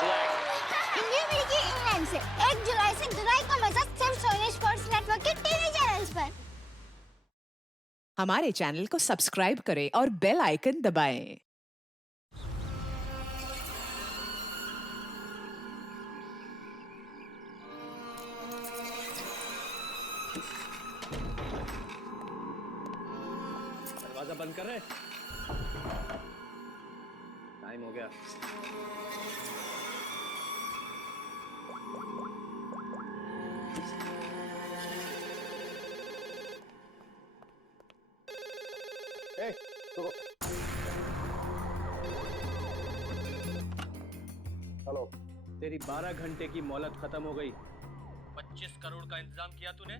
his leg. India मिलेगी England से 1 जुलाई से दुलाई का मजा सिर्फ सोनी स्पोर्ट्स नेटवर्क के टीवी चैनल्स पर। हमारे चैनल को सब्सक्राइब करें और बेल आइकन दबाएं। दरवाजा बंद कर रहे। टाइम हो गया। हेलो। तेरी 12 घंटे की मोहलत खत्म हो गई। 25 करोड़ का इंतजाम किया तूने,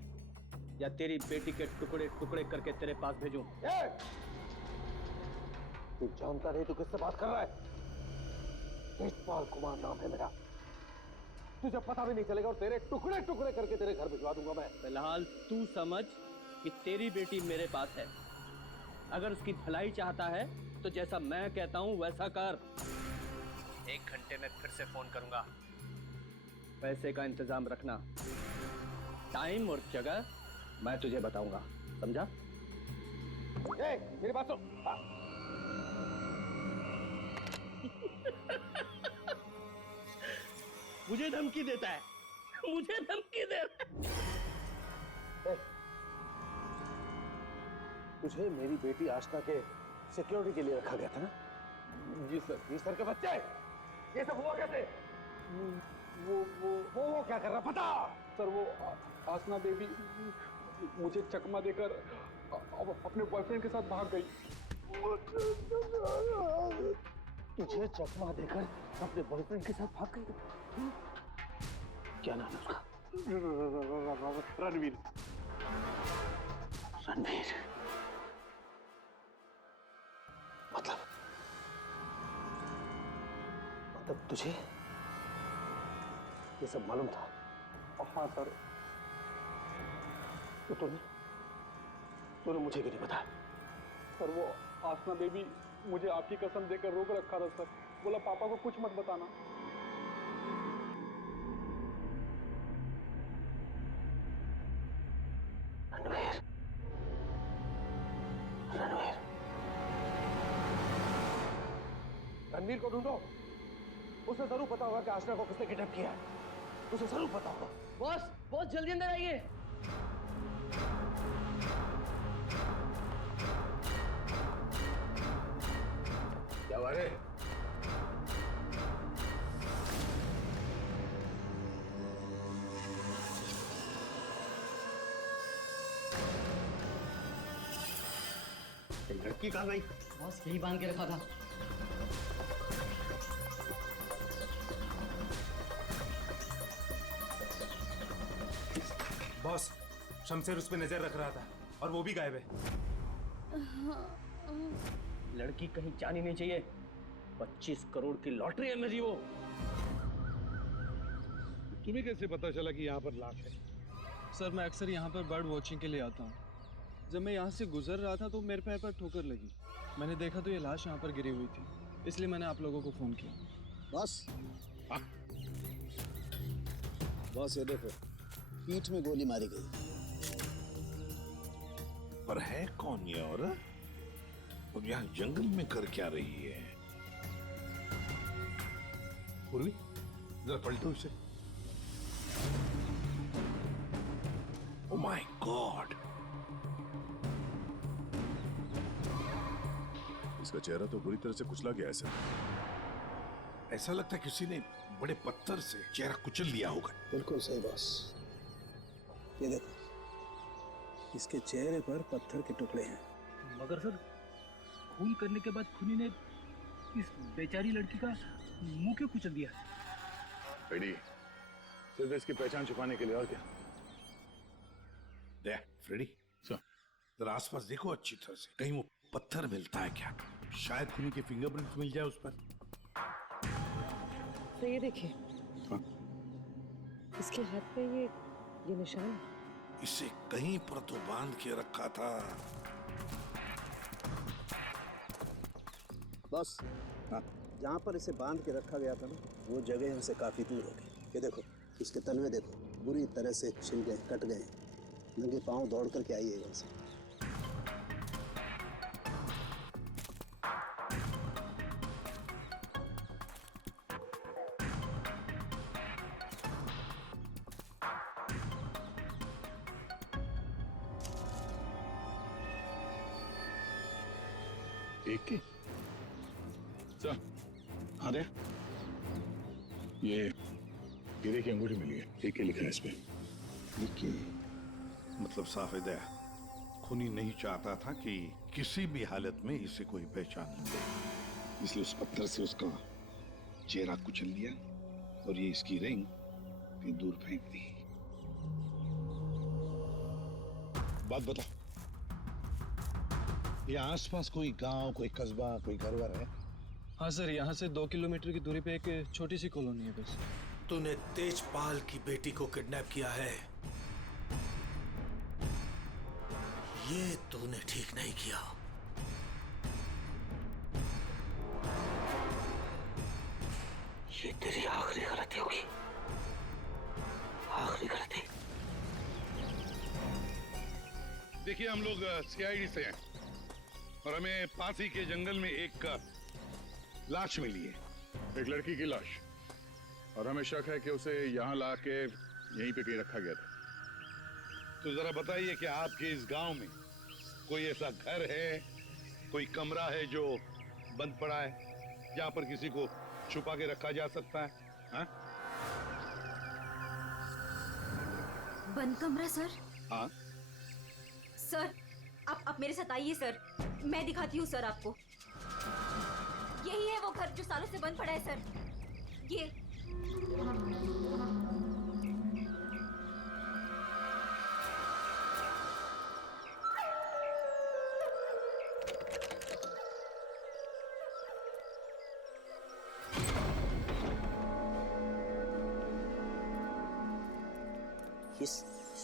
या तेरी बेटी के टुकड़े टुकड़े करके तेरे पास भेजूं? तू जानता नहीं तू किससे बात कर रहा है? तेजपाल कुमार नाम है मेरा। तुझे पता भी नहीं चलेगा और तेरे टुकड़े टुकड़े करके तेरे घर भिजवा दूंगा मैं। फिलहाल तू समझ कि तेरी बेटी मेरे पास है। अगर उसकी भलाई चाहता है तो जैसा मैं कहता हूं वैसा कर। 1 घंटे में फिर से फोन करूंगा। पैसे का इंतजाम रखना। टाइम और जगह मैं तुझे बताऊंगा, समझा? मेरी बात सुन। मुझे धमकी देता है, मुझे धमकी दे रहा है। तुझे मेरी बेटी आशना के सिक्योरिटी के लिए रखा गया था ना? जी सर। जी सर के बच्चे ये सब हुआ कैसे? वो क्या कर रहा पता? सर वो आसना बेबी मुझे चकमा देकर अपने बॉयफ्रेंड के साथ भाग गई। तुझे चकमा देकर अपने बॉयफ्रेंड के साथ भाग गई? क्या नाम है उसका? रणवीर। रणवीर मतलब तुझे ये सब मालूम था? हाँ सर। तो तूने मुझे क्यों नहीं बताया? सर वो आसना बेबी मुझे आपकी कसम देकर रोक रखा था सर। बोला पापा को कुछ मत बताना। रणवीर रणवीर रणवीर को ढूंढो। उसे जरूर पता होगा कि आशना को किसने किडनैप किया है। उसे जरूर पता होगा। बॉस, बॉस जल्दी अंदर आइए। क्या हुआ रे? लड़की कहाँ गई? बॉस यही बांध के रखा था। बॉस, शमशेर उस पे नजर रख रहा था और वो भी गायब है। लड़की कहीं जानी नहीं चाहिए। 25 करोड़ की लॉटरी है मेरी वो। तुम्हें कैसे पता चला कि यहाँ पर लाश है? सर मैं अक्सर यहाँ पर बर्ड वॉचिंग के लिए आता हूँ। जब मैं यहाँ से गुजर रहा था तो मेरे पैर पर ठोकर लगी। मैंने देखा तो ये लाश यहाँ पर गिरी हुई थी, इसलिए मैंने आप लोगों को फोन किया। बॉस बॉस ये देखो, पीठ में गोली मारी गई। पर है कौन ये औरत? और यहाँ जंगल में कर क्या रही है? पूर्वी, जरा पलटो इसे। Oh my God! इसका चेहरा तो बुरी तरह से कुचला गया है सर। ऐसा लगता है किसी ने बड़े पत्थर से चेहरा कुचल लिया होगा। बिल्कुल सही बॉस। ये देखो, इसके चेहरे पर पत्थर के टुकड़े हैं। मगर सर खून करने के बाद खूनी ने इस बेचारी लड़की का मुंह क्यों कुचल दिया? फ्रेडी, सिर्फ इसकी पहचान छुपाने के लिए, और क्या? देख फ्रेडी, जरा आसपास देखो अच्छी तरह से, कहीं वो पत्थर मिलता है क्या? शायद खूनी के फिंगरप्रिंट मिल जाए उस पर। तो ये देखिए, इसके हाथ पे ये निशान है। इसे कहीं पर तो बांध के रखा था। बस हाँ, जहाँ पर इसे बांध के रखा गया था ना, वो जगह हमसे काफी दूर हो गई। ये देखो, इसके तलवे देखो, बुरी तरह से छिल गए, कट गए। नंगे पाँव दौड़ करके आई है यहाँ से। एक की सर, हाँ दे, ये हीरे की अंगूठी मिली है, एक के लिखा है इस पे। मतलब साफ है, खूनी नहीं चाहता था कि किसी भी हालत में इसे कोई पहचान ले, इसलिए उस पत्थर से उसका चेहरा कुचल लिया और ये इसकी रिंग कहीं दूर फेंक दी। बात बता, ये आसपास कोई गांव, कोई कस्बा, कोई घर वर है? हाँ सर, यहाँ से 2 किलोमीटर की दूरी पे एक छोटी सी कॉलोनी है बस। तूने तेजपाल की बेटी को किडनैप किया है, ये तूने ठीक नहीं किया। ये तेरी आखिरी गलती होगी, आखिरी गलती। देखिए, हम लोग सीआईडी से हैं और हमें पास ही के जंगल में एक लाश मिली है, एक लड़की की लाश, और हमें शक है कि उसे यहाँ ला के यहीं पे कहीं रखा गया था। तो जरा बताइए कि आपके इस गांव में कोई ऐसा घर है, कोई कमरा है जो बंद पड़ा है, जहाँ पर किसी को छुपा के रखा जा सकता है? हाँ? बंद कमरा सर? हाँ सर, आप मेरे साथ आइए सर, मैं दिखाती हूँ सर आपको। यही है वो घर जो सालों से बंद पड़ा है सर। ये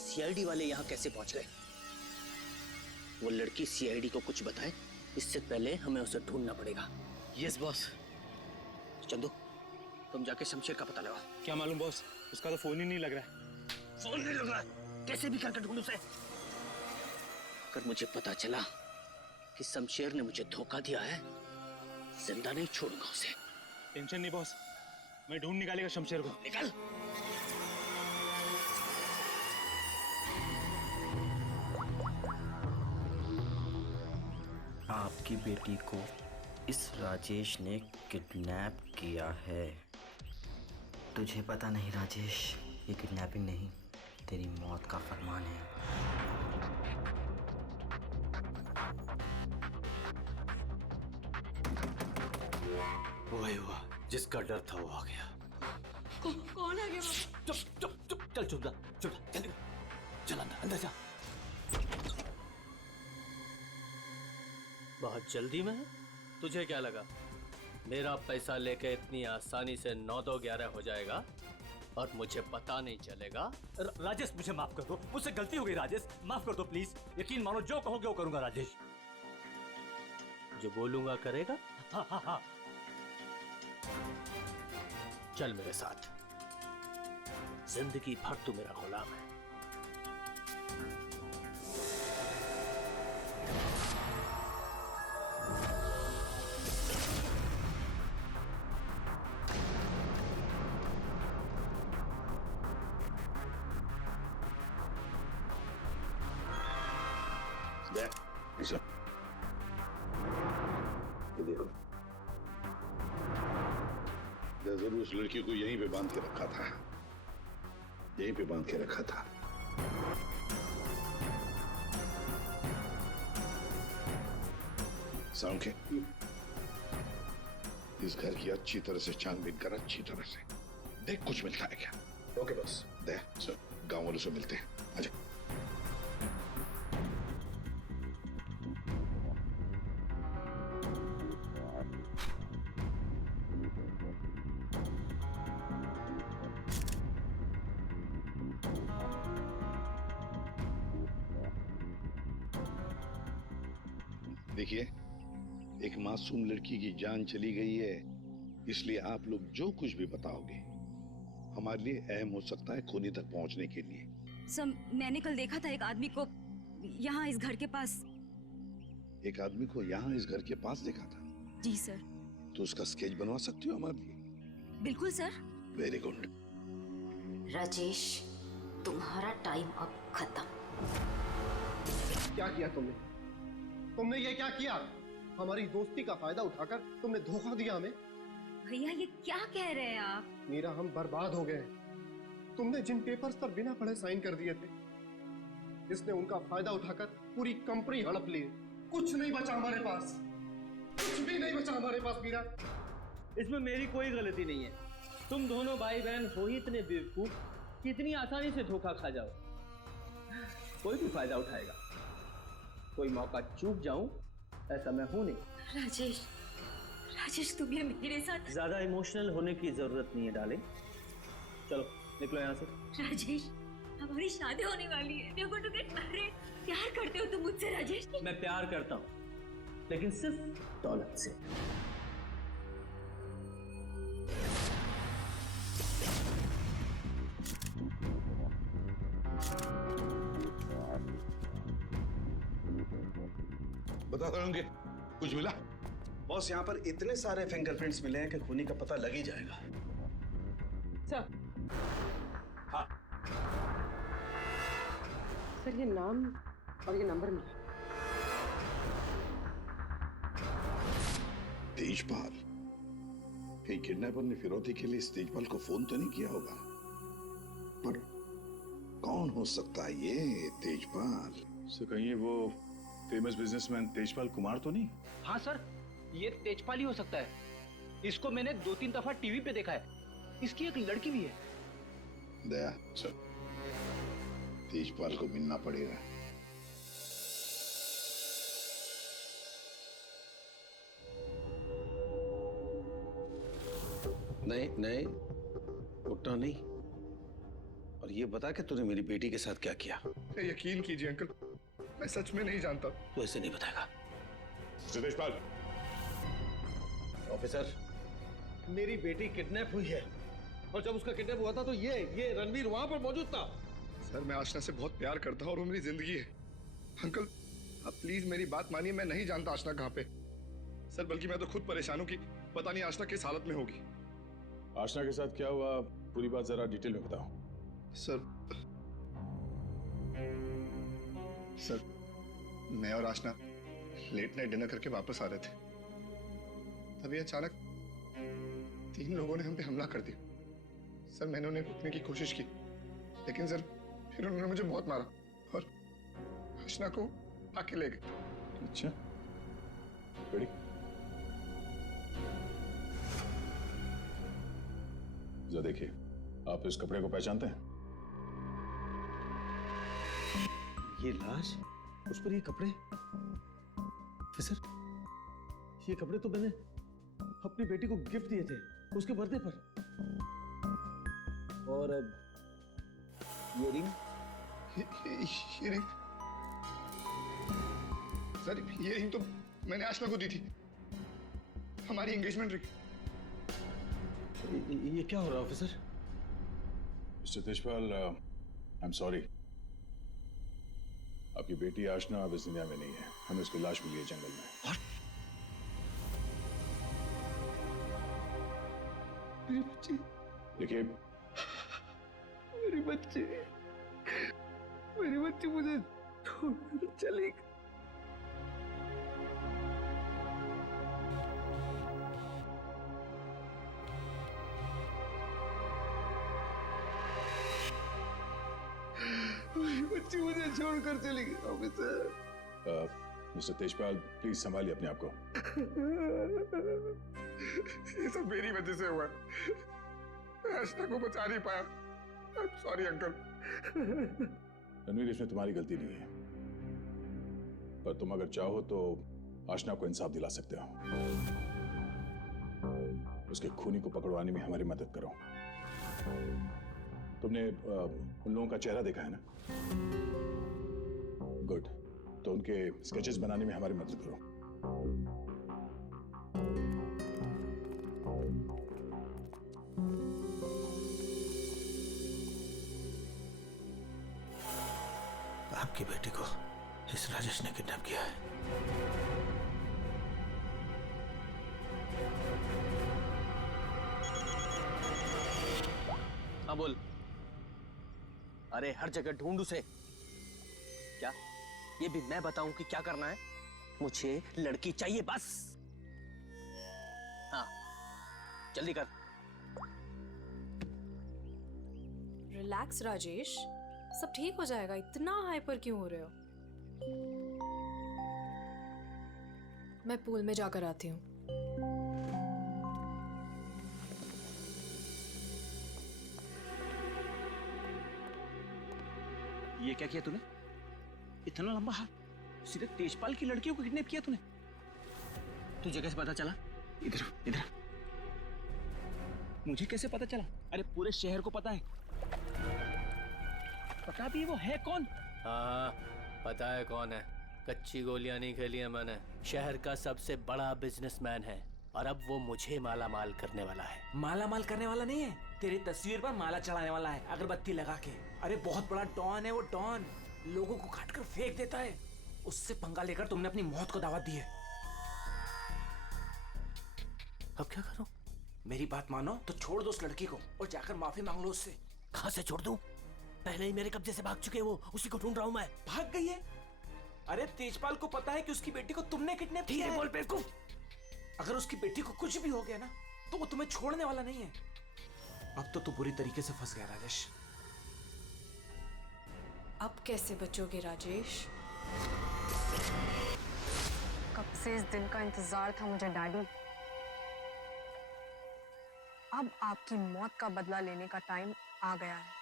सीआईडी वाले यहाँ कैसे पहुंच गए? वो लड़की सीआईडी को कुछ बताए इससे पहले हमें उसे ढूंढना पड़ेगा। Yes boss. चंदू, तुम जाके शमशेर का पता लगाओ। क्या मालूम बॉस, उसका तो फोन ही नहीं लग रहा है। फोन नहीं लग रहा है? कैसे भी करके ढूंढ उसे। अगर मुझे पता चला कि शमशेर ने मुझे धोखा दिया है, जिंदा नहीं छोड़ूंगा उसे। टेंशन नहीं बॉस, मैं ढूंढ निकालेगा शमशेर को। निकल। आपकी बेटी को इस राजेश ने किडनैप किया है। तुझे पता नहीं राजेश, ये किडनैपिंग नहीं, तेरी मौत का फरमान है। वही हुआ जिसका डर था, वो आ गया। कौन आ गया? चुप चुप चुप, चल चुप जा, चुप जा, जल्दी चल अंदर जा। बहुत जल्दी में है? तुझे क्या लगा मेरा पैसा लेके इतनी आसानी से 9-2-11 हो जाएगा और मुझे पता नहीं चलेगा? राजेश, मुझे माफ कर दो, मुझसे गलती हो गई राजेश, माफ कर दो प्लीज। यकीन मानो, जो कहोगे वो करूंगा राजेश। जो बोलूंगा करेगा? हाँ हाँ हाँ। चल मेरे साथ, जिंदगी भर तू मेरा गुलाम है। ये देखो, जरूर उस लड़की को यहीं पे बांध के रखा था, यहीं पे बांध के रखा था। साउंड, इस घर की अच्छी तरह से छानबीन कर, अच्छी तरह से देख कुछ मिलता है क्या। Okay boss. दे, गांव वालों से मिलते हैं, आजा। देखिए, एक मासूम लड़की की जान चली गई है, इसलिए आप लोग जो कुछ भी बताओगे हमारे लिए अहम हो सकता है खूनी तक पहुंचने के लिए। सर मैंने कल देखा था एक आदमी को यहाँ इस घर के पास। एक आदमी को यहाँ इस घर के पास देखा था? जी सर। तो उसका स्केच बनवा सकती हो हमारे लिए? बिल्कुल सर। Very good. राजेश, तुम्हारा टाइम अब खत्म। क्या किया तुमने? तुमने ये क्या किया? हमारी दोस्ती का फायदा उठाकर तुमने धोखा दिया हमें। भैया ये क्या कह रहे हैं आप? मीरा, हम बर्बाद हो गए। तुमने जिन पेपर्स पर बिना पढ़े साइन कर दिए थे, इसने उनका फायदा उठाकर पूरी कंपनी हड़प ली। कुछ नहीं बचा हमारे पास, कुछ भी नहीं बचा हमारे पास मीरा। इसमें मेरी कोई गलती नहीं है। तुम दोनों भाई बहन हो ही इतने बेवकूफ कि इतनी आसानी से धोखा खा जाओ। कोई भी फायदा उठाएगा, कोई मौका चूक जाऊं ऐसा मैं हूं नहीं। राजेश, राजेश तुम ये मेरे साथ। ज्यादा इमोशनल होने की जरूरत नहीं है डार्लिंग। चलो निकलो यहाँ से। राजेश, हमारी शादी होने वाली है। We're going to get married। प्यार करते हो तुम मुझसे राजेश? मैं प्यार करता हूँ, लेकिन सिर्फ दौलत से। बता दोगे कुछ मिला? बॉस, यहाँ पर इतने सारे फिंगरप्रिंट्स मिले हैं कि खूनी का पता लग ही जाएगा। सर, हाँ सर ये नाम और ये नंबर मिला। तेजपाल, कहीं किडनैपर ने फिरौती के लिए इस तेजपाल को फोन तो नहीं किया होगा? पर कौन हो सकता है ये तेजपाल? सर कहीं वो फेमस बिजनेसमैन तेजपाल कुमार तो नहीं? हाँ सर, ये तेजपाल ही हो सकता है। इसको मैंने 2-3 दफा टीवी पे देखा है। इसकी एक लड़की भी है। दया, सर तेजपाल को मिलना पड़ेगा। नहीं नहीं, उठना नहीं। और ये बता कि तूने मेरी बेटी के साथ क्या किया? यकीन कीजिए अंकल, मैं सच में नहीं जानता। तू ऐसे नहीं बताएगा। तेजपाल। ऑफिसर, मेरी बेटी किडनैप हुई है, और जब उसका किडनैप हुआ था तो ये रणवीर वहां पर मौजूद था। सर मैं आशना से बहुत प्यार करता हूँ और वो मेरी जिंदगी है। अंकल आप प्लीज मेरी बात मानिए, मैं नहीं जानता आशना कहाँ पे। सर बल्कि मैं तो खुद परेशान हूँ कि पता नहीं आशना किस हालत में होगी। आशना के साथ क्या हुआ, पूरी बात जरा डिटेल में बताओ। सर मैं और आशना लेट नाइट डिनर करके वापस आ रहे थे, तभी अचानक 3 लोगों ने हम पे हमला कर दिया। सर मैंने उन्हें रोकने की कोशिश की, लेकिन सर फिर उन्होंने मुझे बहुत मारा और आशना को आके ले गए। अच्छा, रेडी? जरा देखिए, आप इस कपड़े को पहचानते हैं? ये लाश, उस पर ये कपड़े। सर ये कपड़े तो मैंने अपनी बेटी को गिफ्ट दिए थे उसके बर्थडे पर। और अब ये रिंग। ये रिंग सर, ये रिंग तो मैंने आशना को दी थी, हमारी एंगेजमेंट रिंग। ये क्या हो रहा है officer? Mister Tejpal, I am sorry, आपकी बेटी आशना अब इस दुनिया में नहीं है। हमें उसकी लाश मिली है जंगल में। मेरी बच्ची। देखिए, मेरी बच्ची मुझे छोड़कर चली गई। मेरी बच्ची मुझे छोड़कर चली गई ऑफिसर। मिस्टर तेजपाल, प्लीज संभालिए अपने आप को। ये सब मेरी वजह से हुआ, मैं आशना को बचा नहीं पाया। Sorry uncle. रणवीर, इसमें तुम्हारी गलती नहीं है, पर तुम अगर चाहो तो आशना को इंसाफ दिला सकते हो। उसके खूनी को पकड़वाने में हमारी मदद करो। तुमने उन लोगों का चेहरा देखा है ना? गुड, तो उनके स्केचेस बनाने में हमारी मदद करो। आपकी बेटी को इस राजेश ने किडनैप किया है। हाँ बोल। अरे हर जगह ढूंढ उसे। क्या ये भी मैं बताऊं कि क्या करना है? मुझे लड़की चाहिए बस। हाँ जल्दी कर। रिलैक्स राजेश, सब ठीक हो जाएगा। इतना हाइपर क्यों हो रहे हो? मैं पूल में जाकर आती हूँ। ये क्या किया तूने? इतना लंबा हाथ, सीधे तेजपाल की लड़कियों को किडनैप किया तूने? तुझे कैसे पता चला? इधर इधर। मुझे कैसे पता चला? अरे पूरे शहर को पता है। पता भी है वो है कौन? हाँ पता है कौन है। कच्ची गोलियां नहीं खेली है मैंने। शहर का सबसे बड़ा बिजनेसमैन है और अब वो मुझे माला माल करने वाला है। माला माल करने वाला नहीं है, तेरी तस्वीर पर माला चढ़ाने वाला है अगरबत्ती लगा के। अरे बहुत बड़ा डॉन है वो, डॉन। लोगों को काट कर फेंक देता है। उससे पंगा लेकर तुमने अपनी मौत को दावत दी है। अब क्या करूं? मेरी बात मानो तो छोड़ दो उस लड़की को और जाकर माफी मांग लो उससे। कहां से छोड़ दूं? पहले ही मेरे कब्जे से भाग चुके हैं वो, उसी को ढूंढ रहा हूं मैं। भाग गई है? अरे तेजपाल को पता है कि उसकी बेटी को तुमने किडनैप किया है। बोल बेवकूफ। अगर उसकी बेटी को कुछ भी हो गया ना तो वो तुम्हें छोड़ने वाला नहीं है। अब तो तू बुरी तरीके से फंस गया राजेश। अब कैसे बचोगे राजेश? कब से इस दिन का इंतजार था मुझे डैडी। अब आपकी मौत का बदला लेने का टाइम आ गया है।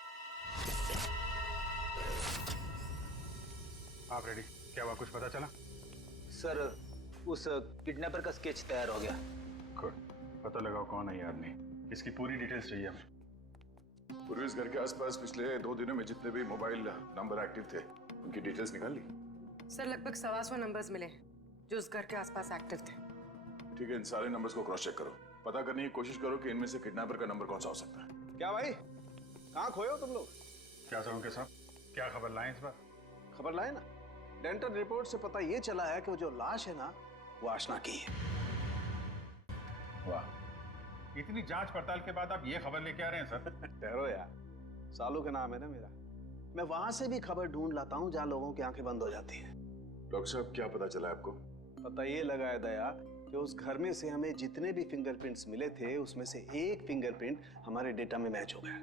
आप रेडी? क्या हुआ, कुछ पता चला? सर उस किडनैपर का स्केच तैयार हो गया। गुड, पता लगाओ कौन है ये आदमी। इसकी पूरी डिटेल्स चाहिए हमें। पूर्वेश घर के आसपास पिछले 2 दिनों में जितने भी मोबाइल नंबर एक्टिव थे उनकी डिटेल्स निकाल ली? सर लगभग 125 नंबर्स मिले जो उस घर के आसपास एक्टिव थे। ठीक है, इन सारे नंबर्स को क्रॉस चेक करो। पता करने की कोशिश करो कि इनमें से किडनैपर का नंबर कौन सा हो सकता है। क्या भाई, कहाँ खोए हो तुम लोग? क्या सर उनके साथ क्या खबर लाए इस बार? खबर लाए ना, डेंटल रिपोर्ट से पता ये चला है कि वो जो लाश है ना वो आशना की है। वाह, इतनी जांच पड़ताल के बाद आप ये खबर लेके आ रहे हैं सर? ठहरो यार, सालू का नाम है ना मेरा। मैं वहां से भी खबर ढूंढ लाता हूँ जहाँ लोगों की आंखें बंद हो जाती हैं। डॉक्टर साहब क्या पता चला आपको? पता ये लगा है दया कि उस घर में से हमें जितने भी फिंगरप्रिंट्स मिले थे उसमें से एक फिंगरप्रिंट हमारे डेटा में मैच हो गया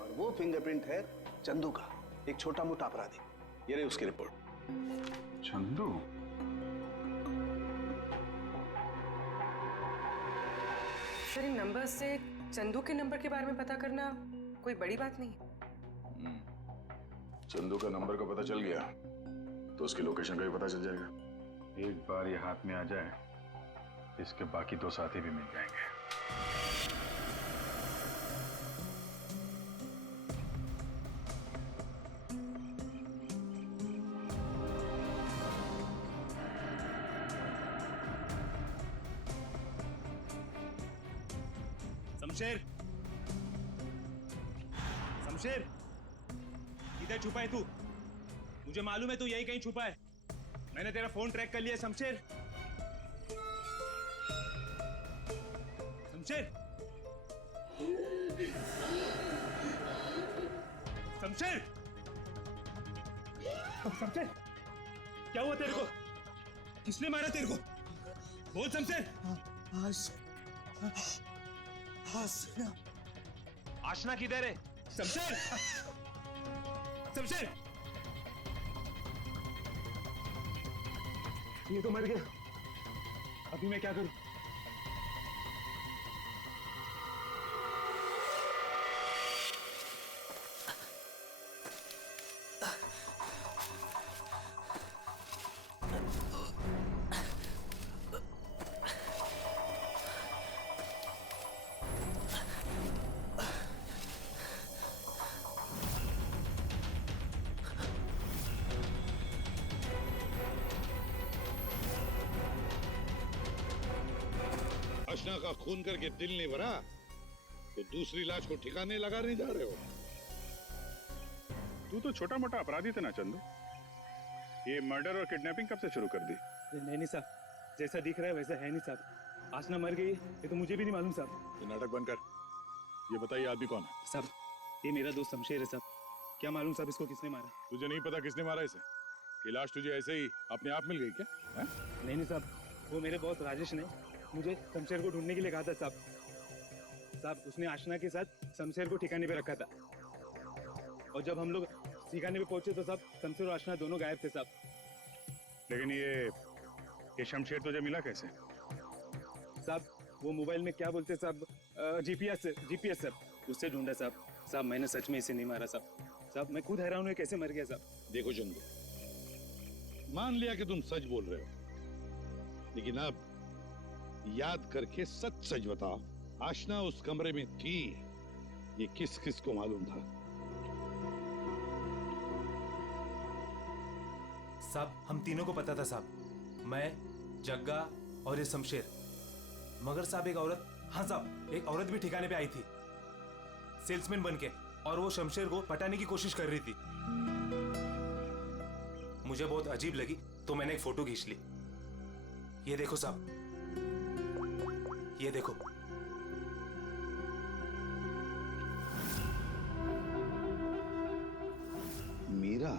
और वो फिंगरप्रिंट है चंदू का, एक छोटा मोटा अपराधी। ये रही उसकी रिपोर्ट। चंदू? सर इन नंबर से चंदू के नंबर के बारे में पता करना कोई बड़ी बात नहीं। चंदू का नंबर का पता चल गया तो उसकी लोकेशन का भी पता चल जाएगा। एक बार ये हाथ में आ जाए इसके बाकी 2 साथी भी मिल जाएंगे। शमशेर, शमशेर, किधर छुपा है तू? मुझे मालूम है तू यही कहीं छुपा है। मैंने तेरा फोन ट्रैक कर लिया शमशेर। शमशेर, शमशेर, शमशेर, क्या हुआ तेरे को? किसने मारा तेरे को? बोल शमशेर। आशना किधर है? शमशेर, शमशेर, ये तो मर गया। अभी मैं क्या करूं? आशना का खून करके दिल नहीं भरा तो दूसरी लाश को ठिकाने लगा नहीं जा रहे हो? तू तो छोटा मोटा अपराधी था ना चंदू। ये मर्डर और किडनैपिंग कब से शुरू कर दी? नहीं साहब, जैसा दिख रहा है वैसा है नहीं साहब। आसना मर गई ये तो मुझे भी नहीं मालूम साहब। ये नाटक बंद कर। ये बताइए आदमी कौन है? साहब ये मेरा दोस्त शमशेर है साहब। क्या मालूम साहब इसको किसने मारा? तुझे नहीं पता किसने मारा इसे? ये लाश तुझे ऐसे ही अपने आप मिल गई क्या? है? नहीं साहब, वो मेरे बॉस राजेश ने मुझे शमशेर को ढूंढने के लिए कहा था साहब। उसने आशना के साथ शमशेर को ठिकाने पे रखा था और जब हम लोग ठिकाने पे पहुंचे तो साहब शमशेर और आशना दोनों गायब थे साहब। लेकिन ये शमशेर तुझे मिला कैसे? साहब वो मोबाइल में क्या बोलते साहब, जीपीएस सर, उससे ढूंढा साहब। मैंने सच में इसे नहीं मारा साहब। मैं खुद हैरान हूँ कैसे मर गया साहब। देखो चंदू, मान लिया कि तुम सच बोल रहे हो, लेकिन अब याद करके सच सच बताओ, आशना उस कमरे में थी, ये किस किस को मालूम था? साहब हम तीनों को पता था साहब, मैं, जग्गा और ये शमशेर। मगर साहब एक औरत, हाँ साहब एक औरत भी ठिकाने पे आई थी सेल्समैन बनके, और वो शमशेर को पटाने की कोशिश कर रही थी। मुझे बहुत अजीब लगी तो मैंने एक फोटो खींच ली। ये देखो साहब, ये देखो। मीरा,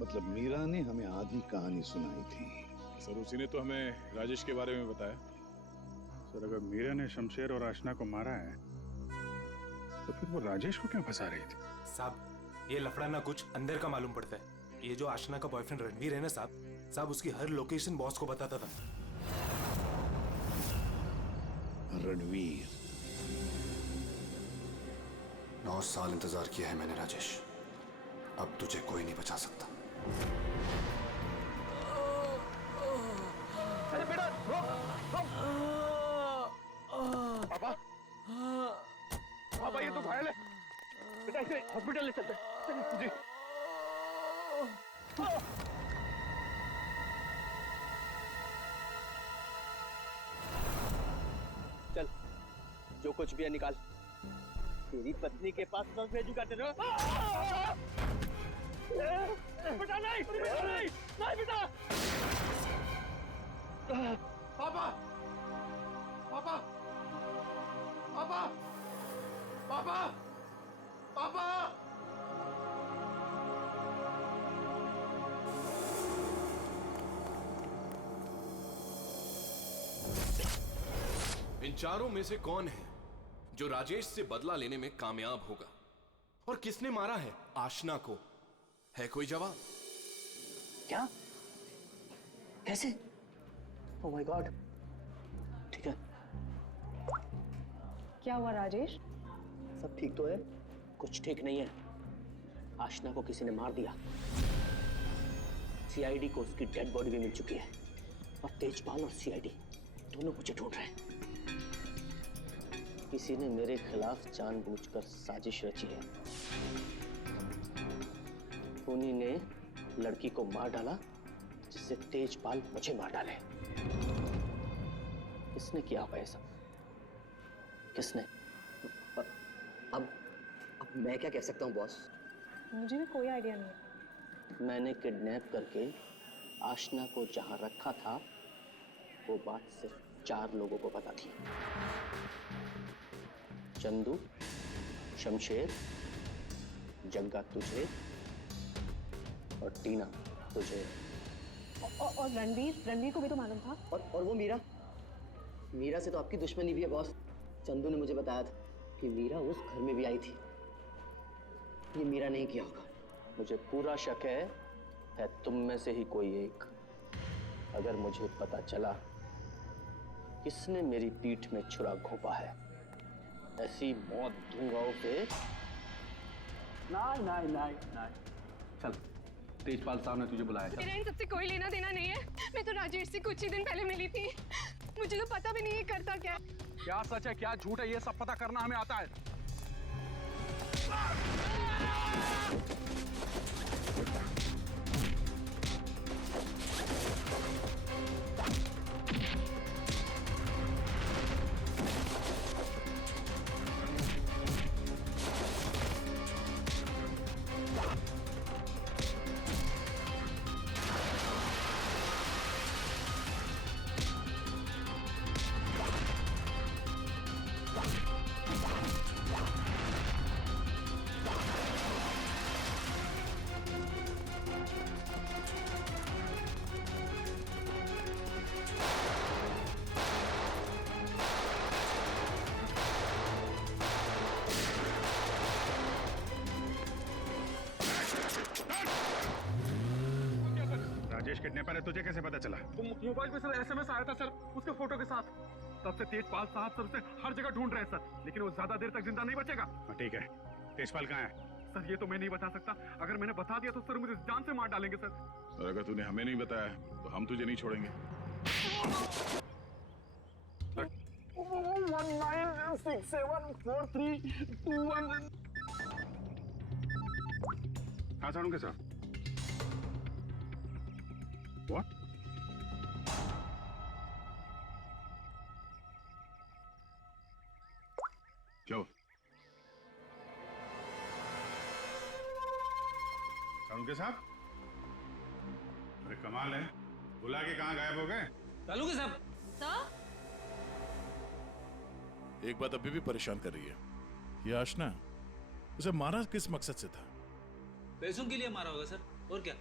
मतलब मीरा ने हमें आधी कहानी सुनाई थी। सर उसी ने तो हमें राजेश के बारे में बताया। सर अगर मीरा ने शमशेर और आशना को मारा है तो फिर वो राजेश को क्यों फंसा रही थी? साहब ये लफड़ा ना कुछ अंदर का मालूम पड़ता है। ये जो आशना का बॉयफ्रेंड रणवीर है ना साहब उसकी हर लोकेशन बॉस को बताता था। रणवीर, 9 साल इंतजार किया है मैंने राजेश, अब तुझे कोई नहीं बचा सकता। अरे बेटा पापा, पापा ये तो घायल है, बेटा इसे हॉस्पिटल ले चलते हैं। जी। चल, जो कुछ भी है निकाल। तेरी पत्नी के पास मत भेजूंगा तेरे। बेटा नहीं, बेटा नहीं, नहीं बेटा। पापा, पापा, पापा, पापा, पापा। इन चारों में से कौन है जो राजेश से बदला लेने में कामयाब होगा? और किसने मारा है आशना को? है कोई जवाब? क्या? कैसे? Oh my God. ठीक है। क्या हुआ राजेश? सब ठीक तो है? कुछ ठीक नहीं है। आशना को किसी ने मार दिया। सीआईडी को उसकी डेड बॉडी भी मिल चुकी है और तेजपाल और सीआईडी दोनों मुझे ढूंढ रहे हैं। किसी ने मेरे खिलाफ जानबूझकर साजिश रची है। उन्हीं ने लड़की को मार डाला जिससे तेजपाल मुझे मार डाले। किसने किया होगा ये सब? किसने? अब मैं क्या कह सकता हूँ बॉस? मुझे भी कोई आइडिया नहीं है। मैंने किडनैप करके आशना को जहां रखा था वो बात सिर्फ 4 लोगों को पता थी। चंदू, शमशेर, जग्गा तुझे और टीना तुझे। और रणवीर को भी तो मालूम था। और वो मीरा से तो आपकी दुश्मनी भी है बॉस। चंदू ने मुझे बताया था कि मीरा उस घर में भी आई थी। ये मीरा नहीं किया होगा। मुझे पूरा शक है तुम में से ही कोई एक। अगर मुझे पता चला किसने मेरी पीठ में छुरा घोंपा है, ऐसी मौत दूंगा उसे। नहीं। चल, तेजपाल साहब ने तुझे बुलाया। मेरा इन सबसे कोई लेना देना नहीं है। मैं तो राजेश से कुछ ही दिन पहले मिली थी। मुझे तो पता भी नहीं है करता क्या। क्या सच है क्या झूठ है ये सब पता करना हमें आता है। किडनैपर है तुझे कैसे पता चला? मोबाइल पे सर SMS आया था सर, उसके फोटो के साथ। तब से तेजपाल साहब सर उसे हर जगह ढूंढ रहे हैं सर, लेकिन वो ज्यादा देर तक जिंदा नहीं बचेगा। ठीक है, तेजपाल कहाँ है? सर ये तो मैं नहीं बता सकता, अगर मैंने बता दिया तो सर मुझे जान से मार डालेंगे सर। और अगर तूने हमें नहीं बताया तो हम तुझे नहीं छोड़ेंगे। 19674321। हाँ सर, उनके साथ। What? क्या हुआ? उनके साथ? अरे कमाल है, बुला के कहाँ गायब हो गए? चालू के साहब। एक बात अभी भी परेशान कर रही है, ये आशना उसे मारा किस मकसद से था? पैसों के लिए मारा होगा सर, और क्या?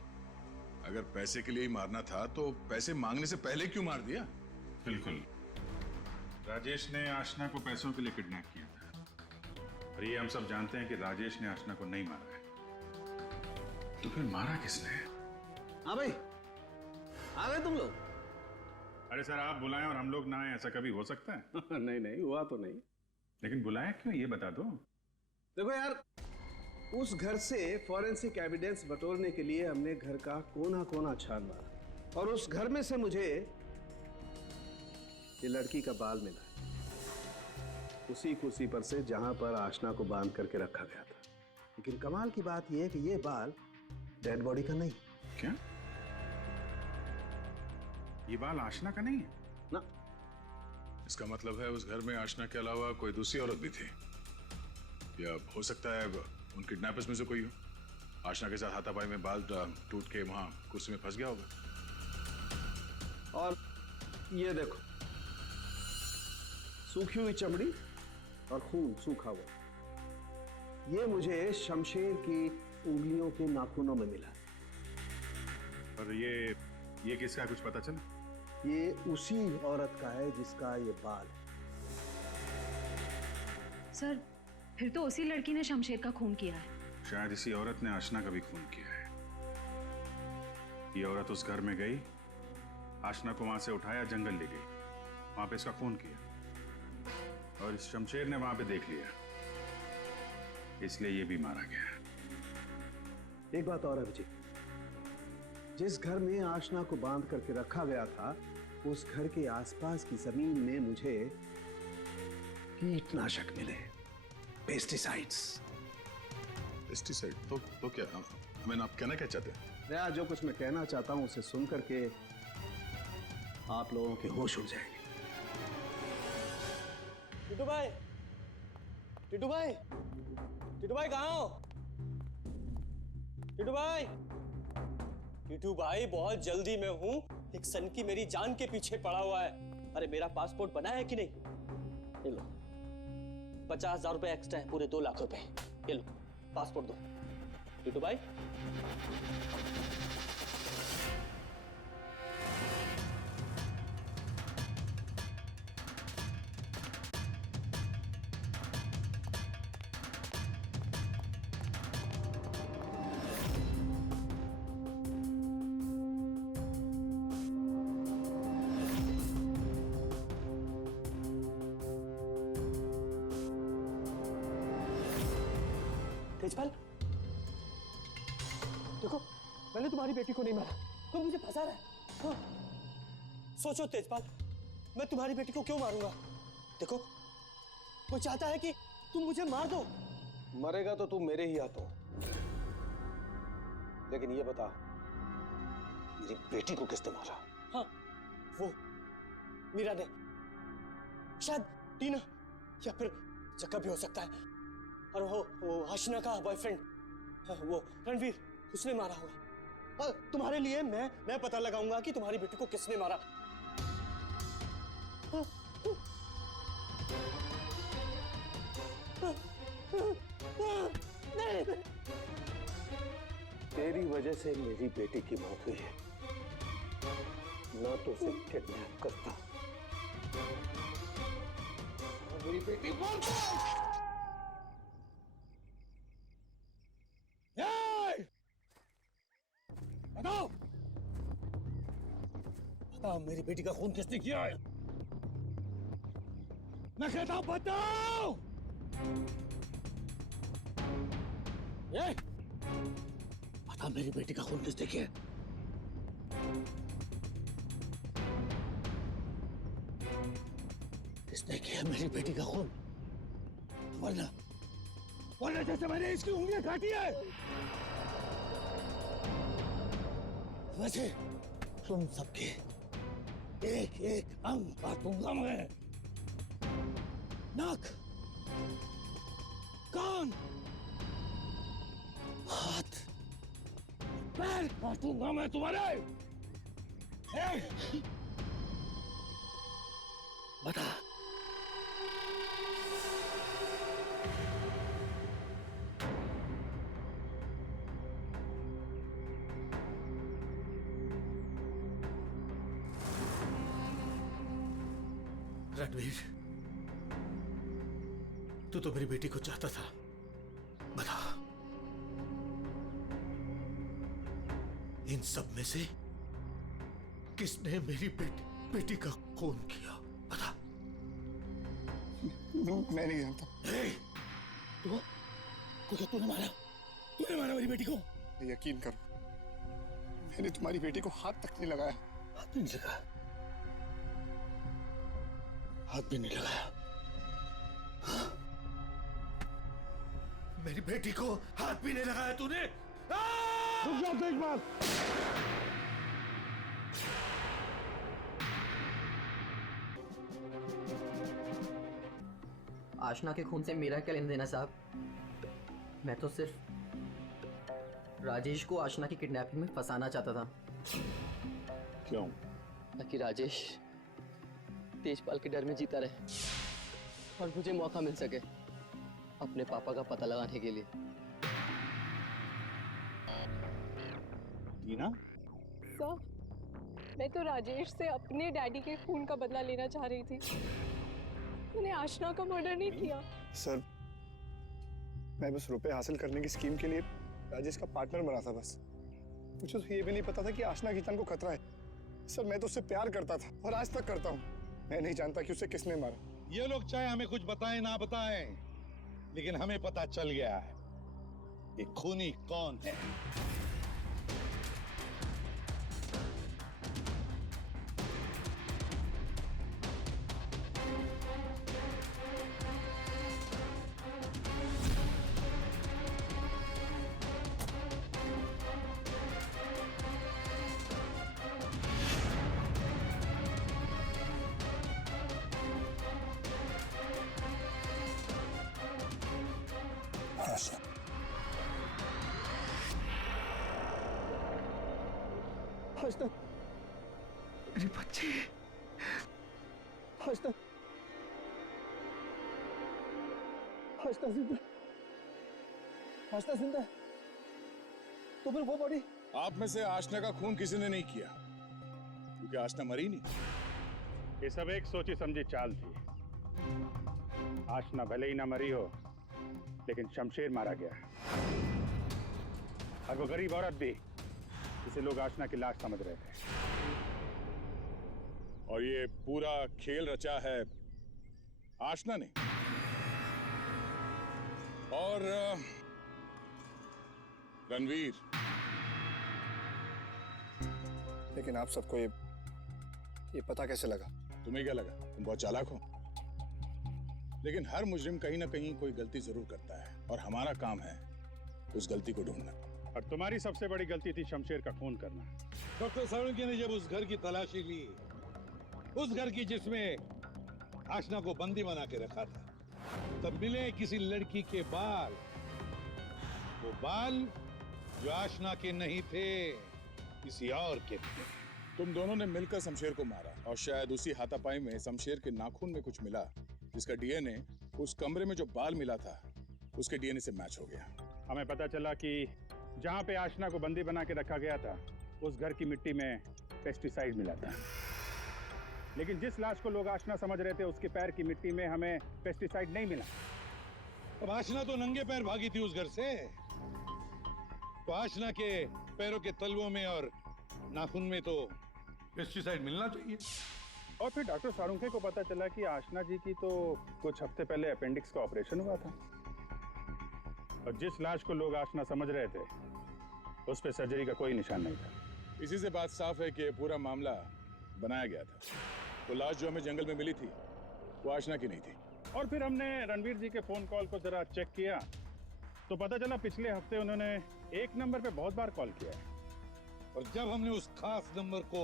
अगर पैसे के लिए ही मारना था तो पैसे मांगने से पहले क्यों मार दिया? बिल्कुल, राजेश ने आशना को पैसों के लिए किडनैप किया था, और ये हम सब जानते हैं कि राजेश ने आशना को नहीं मारा है। तो फिर मारा किसने? हाँ भाई, आ गए तुम लोग? अरे सर, आप बुलाएं और हम लोग ना आए, ऐसा कभी हो सकता है? नहीं नहीं, हुआ तो नहीं। लेकिन बुलाएं क्यों, ये बता दो। देखो यार, उस घर से फॉरेंसिक एविडेंस बटोरने के लिए हमने घर का कोना कोना छान मारा, और उस घर में से मुझे ये लड़की का बाल मिला, उसी कुर्सी पर से जहां पर आशना को बांध करके रखा गया था। लेकिन कमाल की बात यह है कि ये बाल डेड बॉडी का नहीं। क्या? ये बाल आशना का नहीं है? ना। इसका मतलब है उस घर में आशना के अलावा कोई दूसरी औरत भी थी, या हो सकता है उन किडनैपर्स में से कोई हो। आशना के साथ हाथापाई में बाल टूट के वहां कुर्सी में फंस गया होगा। और ये देखो, सूखी हुई चमड़ी और खून सूखा हुआ, ये मुझे शमशेर की उंगलियों के नाखूनों में मिला। और ये किसका, कुछ पता चला? ये उसी औरत का है जिसका ये बाल है। सर, फिर तो उसी लड़की ने शमशेर का खून किया है। शायद इसी औरत ने आशना का भी खून किया है। ये औरत उस घर में गई, आशना को वहां से उठाया, जंगल ले गई, वहां पे इसका खून किया, और इस शमशेर ने वहां पे देख लिया, इसलिए ये भी मारा गया। एक बात और है विजय, जिस घर में आशना को बांध करके रखा गया था, उस घर के आसपास की जमीन में मुझे कीटनाशक मिले, पेस्टिसाइड्स। पेस्टिसाइड? तो क्या, हमें आप कहना क्या चाहते हैं? दया, जो कुछ मैं कहना चाहता हूं उसे सुन करके आप लोगों के होश उड़ जाएंगे। टिटू भाई, टिटू भाई, टिटू भाई कहाँ हो? टिटू भाई, टिटू भाई बहुत जल्दी में हूँ, एक सनकी मेरी जान के पीछे पड़ा हुआ है। अरे मेरा पासपोर्ट बना है कि नहीं? ये लो, 50,000 रुपए एक्स्ट्रा है, पूरे 2 लाख रुपए। ये लो, पासपोर्ट दो। टिटू भाई, तेजपाल, देखो मैंने तुम्हारी बेटी को नहीं मारा, तुम मुझे फंसा रहा है। हाँ। सोचो तेजपाल, मैं तुम्हारी बेटी को क्यों मारूंगा? देखो, वो चाहता है कि तुम मुझे मार दो। मरेगा तो तू मेरे ही हाथों, लेकिन ये बता, मेरी बेटी को किसने मारा? हाँ, वो मीरा ने, शायद टीना या फिर जग्गा भी हो सकता है, और वो आशना का बॉयफ्रेंड, वो रणवीर, उसने मारा होगा। और तुम्हारे लिए मैं पता लगाऊंगा कि तुम्हारी बेटी को किसने मारा। तेरी वजह से मेरी बेटी की मौत हुई है, ना तो उसे किडनैप करता और मेरी बेटी बताओ, मेरी बेटी का खून किसने किया है? मैं कहता हूं बताओ। बता मेरी बेटी का खून किसने किया है? किसने किया मेरी बेटी का खून? वरना जैसे मैंने इसकी उंगलियां काटी है वैसे तुम सबके एक एक अंग काटूंगा मैं। नाक, कान, हाथ, पैर काटूंगा मैं तुम्हारे। बता रणवीर, तू तो मेरी बेटी को चाहता था। बता इन सब में से किसने मेरी बेटी का खून किया? बता। मैं नहीं जानता। तूने मारा मेरी बेटी को? यकीन करो, मैंने तुम्हारी बेटी को हाथ तक नहीं लगाया। हाथ नहीं लगाया? हाथ भी नहीं लगाया? मेरी बेटी को हाथ भी नहीं लगाया तूने? रुक जाओ तो एक बार। आशना के खून से मेरा क्या लेना देना साहब? मैं तो सिर्फ राजेश को आशना की किडनैपिंग में फंसाना चाहता था। क्यों? ताकि राजेश तेजपाल के डर में जीता रहे और मुझे मौका मिल सके अपने पापा का पता लगाने के लिए। टीना? सर, मैं तो राजेश से अपने डैडी के खून का बदला लेना चाह रही थी। मैंने आशना का मर्डर नहीं किया। सर, मैं बस रुपए हासिल करने की स्कीम के लिए राजेश का पार्टनर बना था बस। मुझे तो ये भी नहीं पता था कि आशना की जान को खतरा है। सर, मैं तो उससे प्यार करता था और आज तक करता हूँ। मैं नहीं जानता कि उसे किसने मारा। ये लोग चाहे हमें कुछ बताएं ना बताएं, लेकिन हमें पता चल गया है कि खूनी कौन है। आशना, मेरी बच्ची। आशना, आशना जिंदा। आशना जिंदा। तो फिर वो बॉडी? आप में से आशना का खून किसी ने नहीं किया, क्योंकि आशना मरी नहीं। ये सब एक सोची समझी चाल थी। आशना भले ही ना मरी हो, लेकिन शमशेर मारा गया। और वो गरीब औरत भी, जिसे लोग आशना की लाश समझ रहे थे। और ये पूरा खेल रचा है आशना ने। और रणवीर। लेकिन आप सबको ये पता कैसे लगा? तुम्हें क्या लगा तुम बहुत चालाक हो? लेकिन हर मुजरिम कहीं ना कहीं कोई गलती जरूर करता है, और हमारा काम है उस गलती को ढूंढना। और तुम्हारी सबसे बड़ी गलती थी शमशेर का खून करना। डॉक्टर सावंकी ने जब उस घर की तलाशी ली, उस घर की जिसमें आशना को बंदी बना के रखा था, तब मिले किसी लड़की के बाल। वो बाल जो आशना के नहीं थे, किसी और के थे। तुम दोनों ने मिलकर शमशेर को मारा, और शायद उसी हाथापाई में शमशेर के नाखून में कुछ मिला, जिसका डीएनए उस कमरे में जो बाल मिला था उसके डीएनए से मैच हो गया। हमें पता चला कि जहाँ पे आशना को बंदी बना के रखा गया था, उस घर की मिट्टी में पेस्टिसाइड मिला था। लेकिन जिस लाश को लोग आशना समझ रहे थे, उसके पैर की मिट्टी में हमें पेस्टिसाइड नहीं मिला। अब आशना तो नंगे पैर भागी थी उस घर से, तो आशना के पैरों के तलवों में और नाखून में तो पेस्टिसाइड मिलना चाहिए। और फिर डॉक्टर सारुंखे को पता चला कि आशना जी की तो कुछ हफ्ते पहले अपेंडिक्स का ऑपरेशन हुआ था, और जिस लाश को लोग आशना समझ रहे थे उस पे सर्जरी का कोई निशान नहीं था। इसी से बात साफ है कि पूरा मामला बनाया गया था। वो लाश जो हमें जंगल में मिली थी वो आशना की नहीं थी। और फिर हमने रणवीर जी के फोन कॉल को जरा चेक किया तो पता चला पिछले हफ्ते उन्होंने एक नंबर पे बहुत बार कॉल किया है। और जब हमने उस खास नंबर को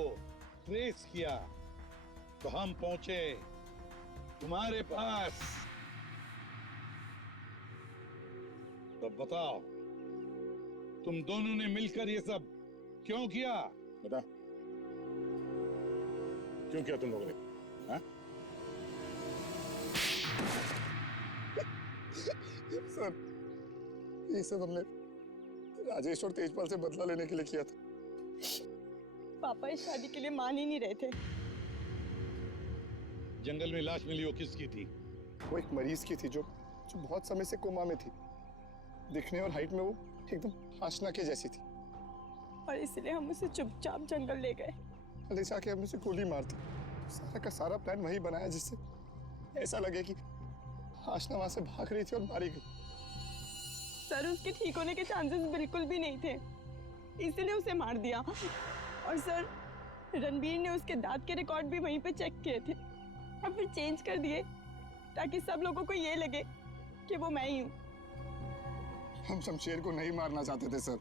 ट्रेस किया तो हम पहुंचे तुम्हारे पास। तो बताओ, तुम दोनों ने मिलकर ये सब क्यों किया? बता, क्यों किया तुम लोगों ने? हाँ? सर, ये सब हमने राजेश और तेजपाल से बदला लेने के लिए किया था। पापा इस शादी के लिए मान ही नहीं रहे थे। जंगल में लाश मिली वो किसकी थी? वो एक मरीज की थी जो बहुत समय से कोमा में थी। दिखने और हाइट में वो एकदम आशना के जैसी थी, और इसलिए हम उसे चुपचाप जंगल ले गए। ले जाके हमने उसे गोली मार दी। सारा का सारा प्लान वही बनाया जिससे ऐसा लगे कि आशना वहां से भाग रही थी और मारी गई। सर, उसके ठीक होने के चांसेस बिल्कुल भी नहीं थे, इसीलिए उसे मार दिया। और सर, रणबीर ने उसके दांत के रिकॉर्ड भी वहीं पे चेक किए थे और फिर चेंज कर दिए ताकि सब लोगों को ये लगे कि वो मैं ही हूँ। हम शमशेर को नहीं मारना चाहते थे सर,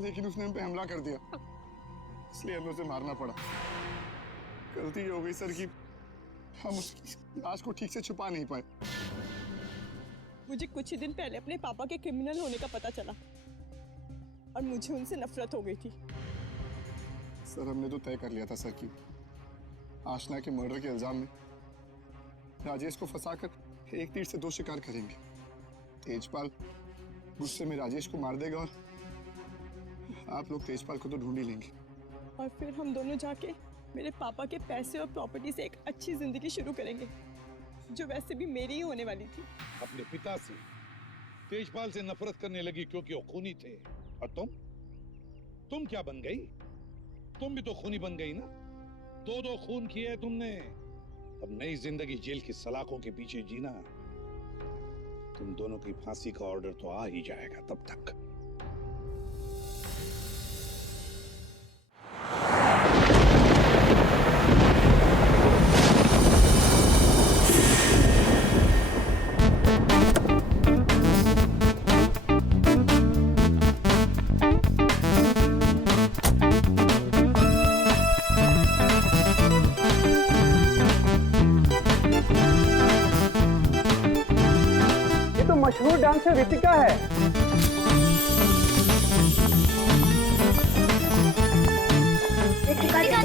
लेकिन उसने हम पे हमला कर दिया, इसलिए हमें उसे मारना पड़ा। गलती ये हो गई सर कि हम उसकी लाश को ठीक से छुपा नहीं पाए। मुझे कुछ ही दिन पहले अपने पापा के क्रिमिनल होने का पता चला और मुझे उनसे नफरत हो गई थी। सर, हमने तो तय कर लिया था सर कि आशना के मर्डर के इल्जाम में राजेश को फंसाकर एक तीर से दो शिकार करेंगे। तेजपाल गुस्से में राजेश को मार देगा और आप लोग तेजपाल को तो ढूंढ ही लेंगे। और फिर हम दोनों जाके मेरे पापा के पैसे और प्रॉपर्टी से एक अच्छी जिंदगी शुरू करेंगे, जो वैसे भी मेरी ही होने वाली थी। अपने पिता से, तेजपाल से नफरत करने लगी क्योंकि वो खूनी थे। और तुम क्या बन गई? तुम भी तो खूनी बन गई ना। दो खून किए तुमने। अब नई जिंदगी जेल की सलाखों के पीछे जीना। तुम दोनों की फांसी का ऑर्डर तो आ ही जाएगा तब तक। मशहूर डांसर रितिका है।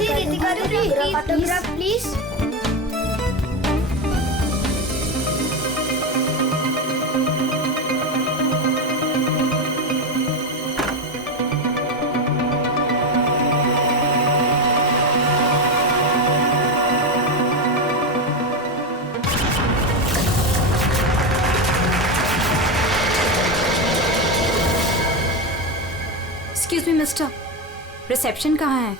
Ritika autograph please. Excuse me mister, reception कहाँ है?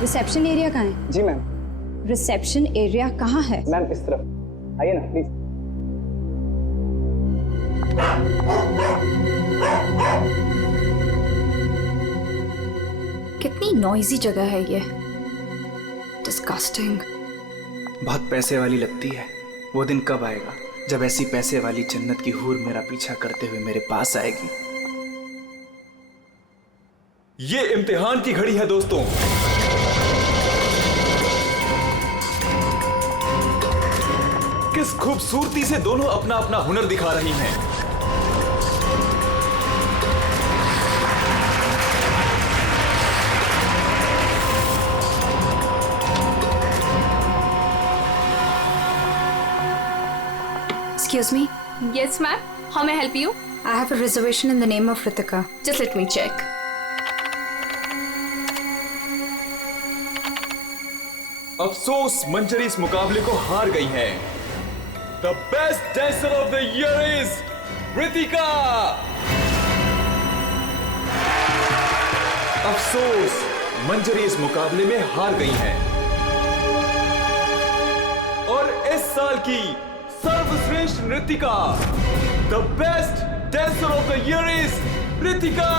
रिसेप्शन एरिया कहाँ है? जी मैम। रिसेप्शन एरिया कहाँ है? मैम इस तरफ आइए ना प्लीज। कितनी नॉइजी जगह है ये। डिस्गस्टिंग। बहुत पैसे वाली लगती है। वो दिन कब आएगा जब ऐसी पैसे वाली जन्नत की हूर मेरा पीछा करते हुए मेरे पास आएगी। ये इम्तिहान की घड़ी है दोस्तों। किस खूबसूरती से दोनों अपना अपना हुनर दिखा रही हैं। Excuse me. Yes, ma'am. How may I help you? I have a reservation in the name of Ritika. Just let me check. अफसोस मंजरी इस मुकाबले को हार गई हैं। The best dancer of the year is Ritika. अफसोस, मंजरी इस मुकाबले में हार गई हैं। और इस साल की सर्वश्रेष्ठ नृत्यिका, The best dancer of the year is Ritika.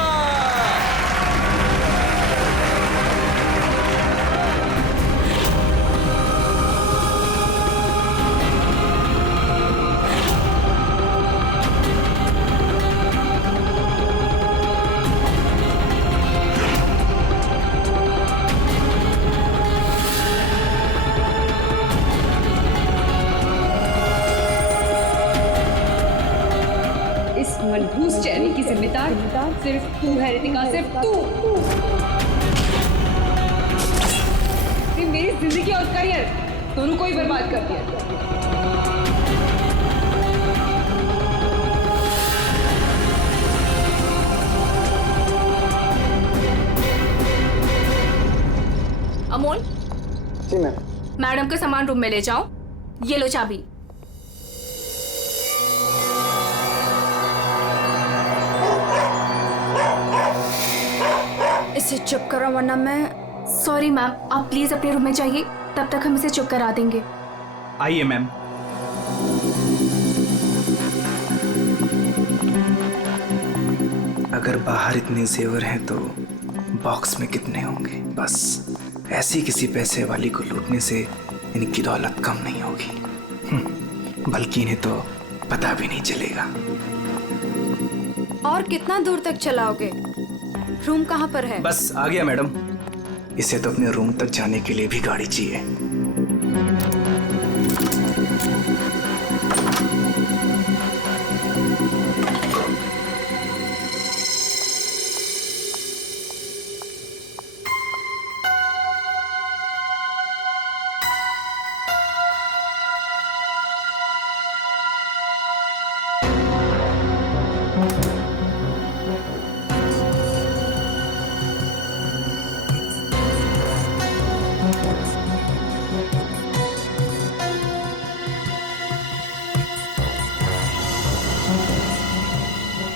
मनहूस चेहरे की जिम्मेदार सिर्फ तू है रितिका, सिर्फ तू। मेरी जिंदगी और करियर दोनों को ही बर्बाद कर दिया। अमोल, जी मैम। मैडम का सामान रूम में ले जाओ। ये लो चाबी। इसे चुप करो वरना मैं। सॉरी मैम, आप प्लीज अपने रूम में जाइए, तब तक हम इसे चुप करा देंगे। आइए मैम। अगर बाहर इतने जेवर हैं तो बॉक्स में कितने होंगे। बस ऐसी किसी पैसे वाली को लूटने से इनकी दौलत कम नहीं होगी, बल्कि इन्हें तो पता भी नहीं चलेगा। और कितना दूर तक चलाओगे? रूम कहाँ पर है? बस आ गया मैडम। इसे तो अपने रूम तक जाने के लिए भी गाड़ी चाहिए।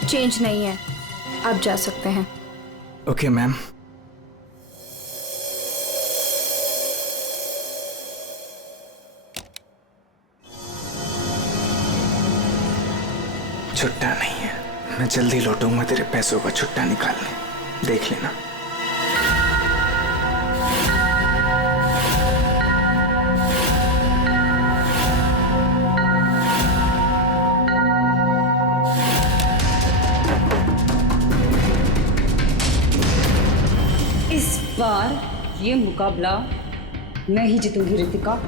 चेंज नहीं है, आप जा सकते हैं। Okay ma'am. छुट्टा नहीं है, मैं जल्दी लौटूंगा तेरे पैसों का छुट्टा निकालने, देख लेना। बार ये मुकाबला मैं ही जीतूंगी रितिका।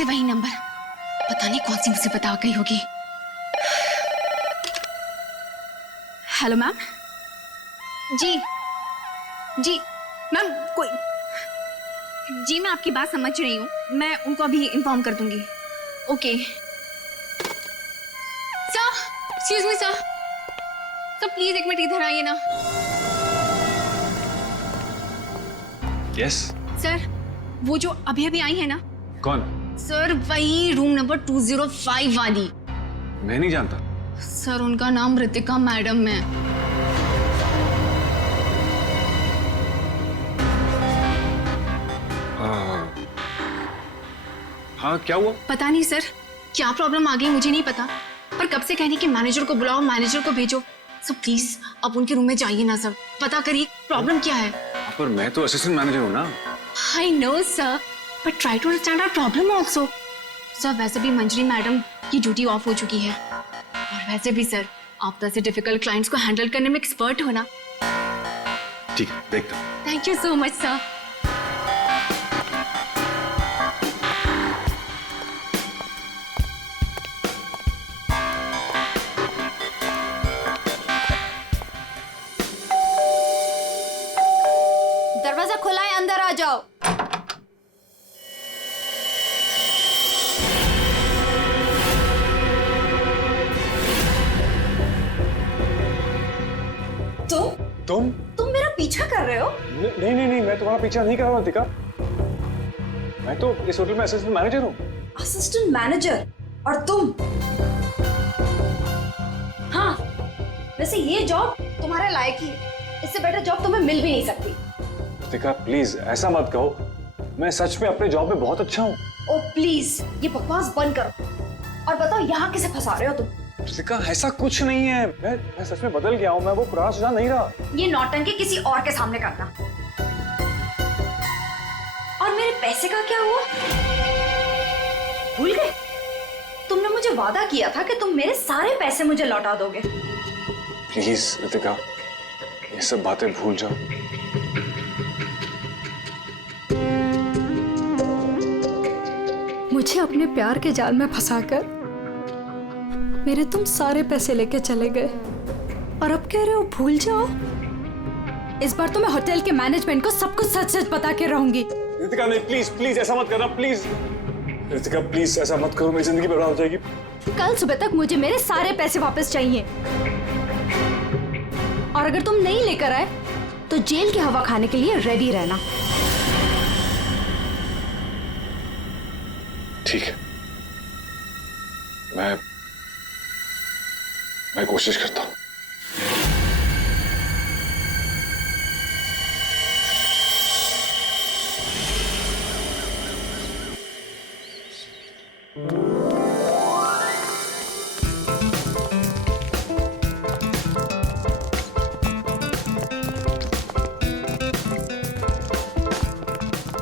वही नंबर, पता नहीं कौन सी मुसीबत आ गई होगी। Hello ma'am. जी जी मैम, कोई जी, मैं आपकी बात समझ रही हूँ, मैं उनको अभी इन्फॉर्म कर दूंगी। Okay sir, excuse me sir, please एक मिनट इधर आइए ना। यस सर, वो जो अभी अभी आई है ना। कौन? सर वही रूम नंबर 205 वाली। मैं नहीं जानता सर, उनका नाम रितिका मैडम है। हाँ, क्या हुआ? पता नहीं सर, क्या प्रॉब्लम आ गई मुझे नहीं पता, पर कब से कहने कि मैनेजर को बुलाओ, मैनेजर को भेजो। सर प्लीज आप उनके रूम में जाइए ना सर, पता करिए प्रॉब्लम क्या है। पर मैं तो असिस्टेंट मैनेजर हूँ ना। I know sir, but try to understand our problem also. Sir वैसे भी मंजरी मैडम की ड्यूटी ऑफ हो चुकी है, और वैसे भी सर आप तो ऐसे डिफिकल्ट क्लाइंट्स को हैंडल करने में एक्सपर्ट हो ना। ठीक है, देखता हूँ। Thank you so much sir. तुम मेरा पीछा कर रहे हो? नहीं नहीं नहीं, मैं तुम्हारा पीछा नहीं कर रहा हूँ रितिका। मैं तो इस होटल में असिस्टेंट मैनेजर हूँ। Assistant manager? और तुम? हाँ, वैसे ये जॉब तुम्हारे लायक ही है। इससे बेटर जॉब तुम्हें मिल भी नहीं सकती। रितिका प्लीज ऐसा मत कहो, मैं सच में अपने जॉब में बहुत अच्छा हूँ। ओ प्लीज, ये बकवास बंद करो और बताओ यहाँ किसे फंसा रहे हो तुम? रितिका ऐसा कुछ नहीं है, मैं सच में बदल गया हूँ, मैं वो पुराना सुजान नहीं रहा। ये नौटंकी किसी और के सामने करना। और मेरे पैसे का क्या हुआ? भूल गए? तुमने मुझे वादा किया था कि तुम मेरे सारे पैसे मुझे लौटा दोगे। प्लीज रितिका, ये सब बातें भूल जाओ। मुझे अपने प्यार के जाल में फंसाकर मेरे तुम सारे पैसे लेके चले गए और अब कह रहे हो भूल जाओ। इस बार तो मैं होटल के मैनेजमेंट को सब कुछ सच सच बता के रहूंगी। रितिका नहीं, प्लीज प्लीज ऐसा मत करना, प्लीज रितिका प्लीज ऐसा मत करो, मेरी जिंदगी बर्बाद हो जाएगी। कल सुबह तक मुझे मेरे सारे पैसे वापस चाहिए और अगर तुम नहीं लेकर आए तो जेल की हवा खाने के लिए रेडी रहना। ठीक है, मैं कोशिश करता हूँ।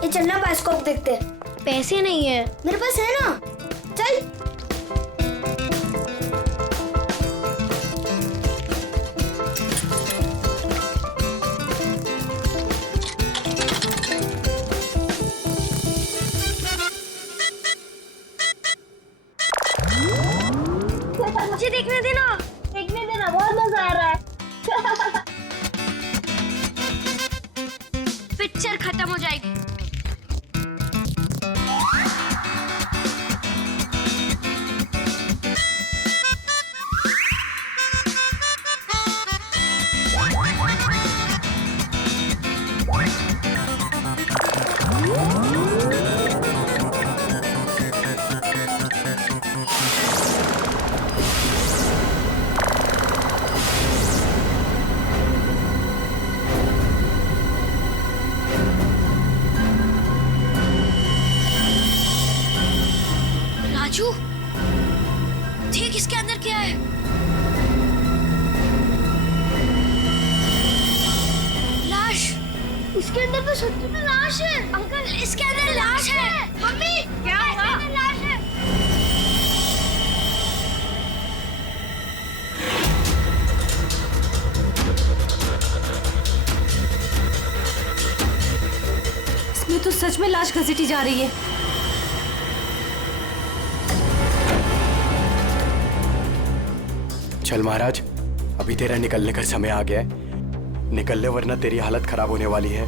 ये चलना बायोस्कोप देखते। पैसे नहीं है मेरे पास, है ना? चल। मुझे देखने देना, बहुत मजा आ रहा है। पिक्चर खत्म हो जाएगी। राजू, देख इसके अंदर क्या है। लाश। इसके अंदर तो सच में लाश है। अंकल, इसके अंदर लाश है। मम्मी, क्या हुआ? लाश है। इसमें तो सच में लाश घसीटी जा रही है। चल महाराज, अभी तेरा निकलने का समय आ गया है। निकल ले वरना तेरी हालत खराब होने वाली है।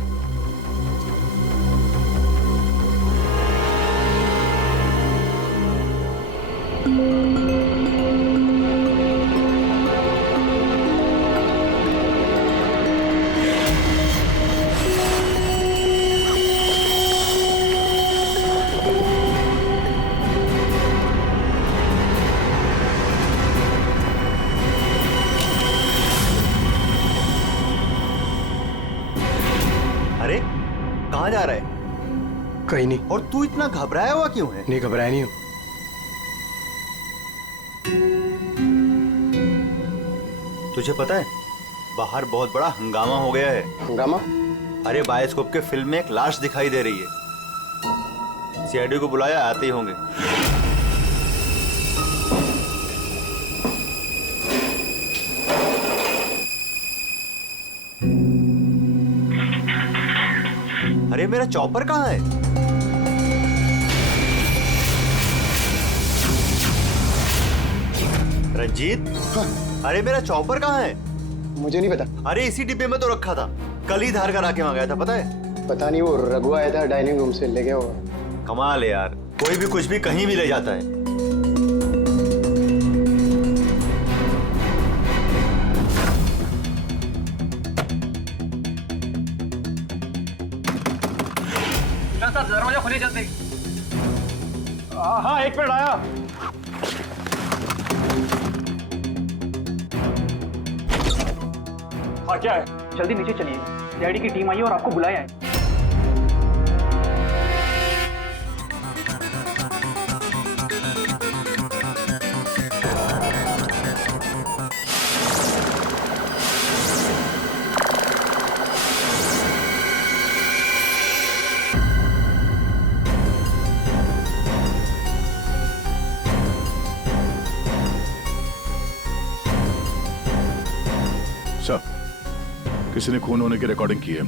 कहाँ जा रहा है? कहीं नहीं। और तू इतना घबराया हुआ क्यों है? नहीं, घबराया नहीं हूँ। तुझे पता है बाहर बहुत बड़ा हंगामा हो गया है। हंगामा? अरे बायोस्कोप के फिल्म में एक लाश दिखाई दे रही है। सीआईडी को बुलाया, आते ही होंगे। अरे मेरा चॉपर कहाँ है? रंजीत, अरे मेरा चॉपर कहाँ है? मुझे नहीं पता। अरे इसी डिब्बे में तो रखा था, कल ही धार कर आके मंगाया था, पता है? पता नहीं, वो रघु आया था डाइनिंग रूम से, ले गया होगा। कमाल है यार, कोई भी कुछ भी कहीं भी ले जाता है। आने जल्दी। हाँ, एक मिनट आया। हाँ, क्या है? जल्दी नीचे चलिए, सीआईडी की टीम आई है और आपको बुलाया है। किसी ने खून होने की रिकॉर्डिंग की है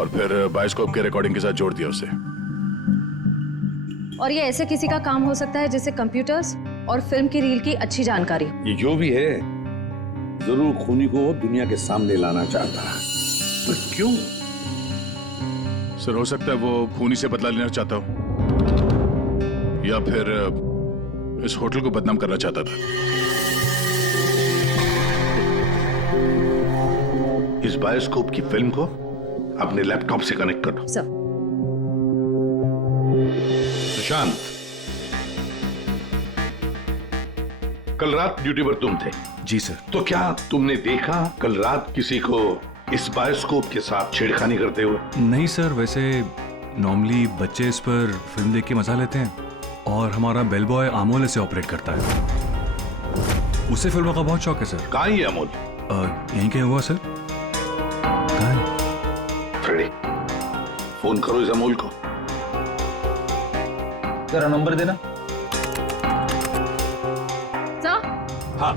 और फिर बायोस्कोप के रिकॉर्डिंग के साथ जोड़ दिया उसे। और ये ऐसे किसी का काम हो सकता है जिसे कंप्यूटर्स और फिल्म की रील की अच्छी जानकारी। ये जो भी है जरूर खूनी को दुनिया के सामने लाना चाहता है, पर क्यों? सर हो सकता है वो खूनी से बदला लेना चाहता हो या फिर इस होटल को बदनाम करना चाहता था। इस बायोस्कोप की फिल्म को अपने लैपटॉप से कनेक्ट करो। सर। सुशांत, कल रात ड्यूटी पर तुम थे? जी सर। तो क्या तुमने देखा कल रात किसी को इस बायोस्कोप के साथ छेड़खानी करते हुए? नहीं सर, वैसे नॉर्मली बच्चे इस पर फिल्म देख के मजा लेते हैं और हमारा बेल बॉय अमोल इसे ऑपरेट करता है। उसे फिल्मों का बहुत शौक है सर। कहाँ है ये अमोल? यहीं कहीं हुआ सर। फ्रेडी, फोन करो इस अमोल को। जरा नंबर देना। सर? हाँ,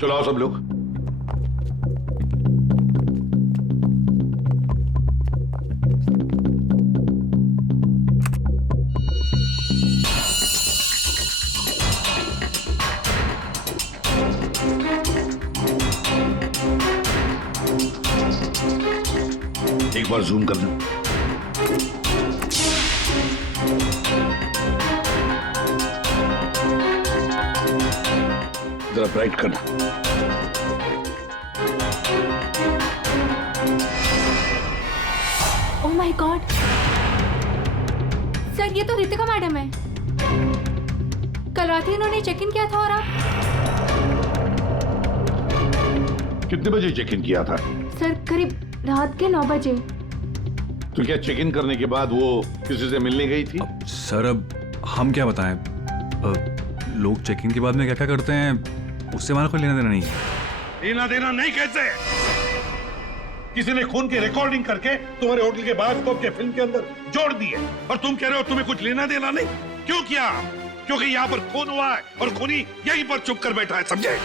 चलो आओ सब लोग। एक बार जूम कर लें। जरा ब्राइट करना। ओह माय गॉड, सर ये तो रितिका मैडम है। कल रात ही इन्होंने चेक इन किया था और आप? कितने बजे चेक इन किया था? सर करीब रात के 9 बजे। तो क्या चेक इन करने के बाद वो किसी से मिलने गई थी? सर अब हम क्या बताएं, लोग चेक इन के बाद में क्या क्या करते हैं उससे हमारा कोई लेना देना नहीं है। लेना देना नहीं कैसे? किसी ने खून की रिकॉर्डिंग करके तुम्हारे होटल के बायोस्कोप के फिल्म के अंदर जोड़ दिए और तुम कह रहे हो तुम्हें कुछ लेना देना नहीं? क्यों किया? क्योंकि यहाँ पर खून हुआ है और खूनी यहीं पर चुप कर बैठा है, समझे?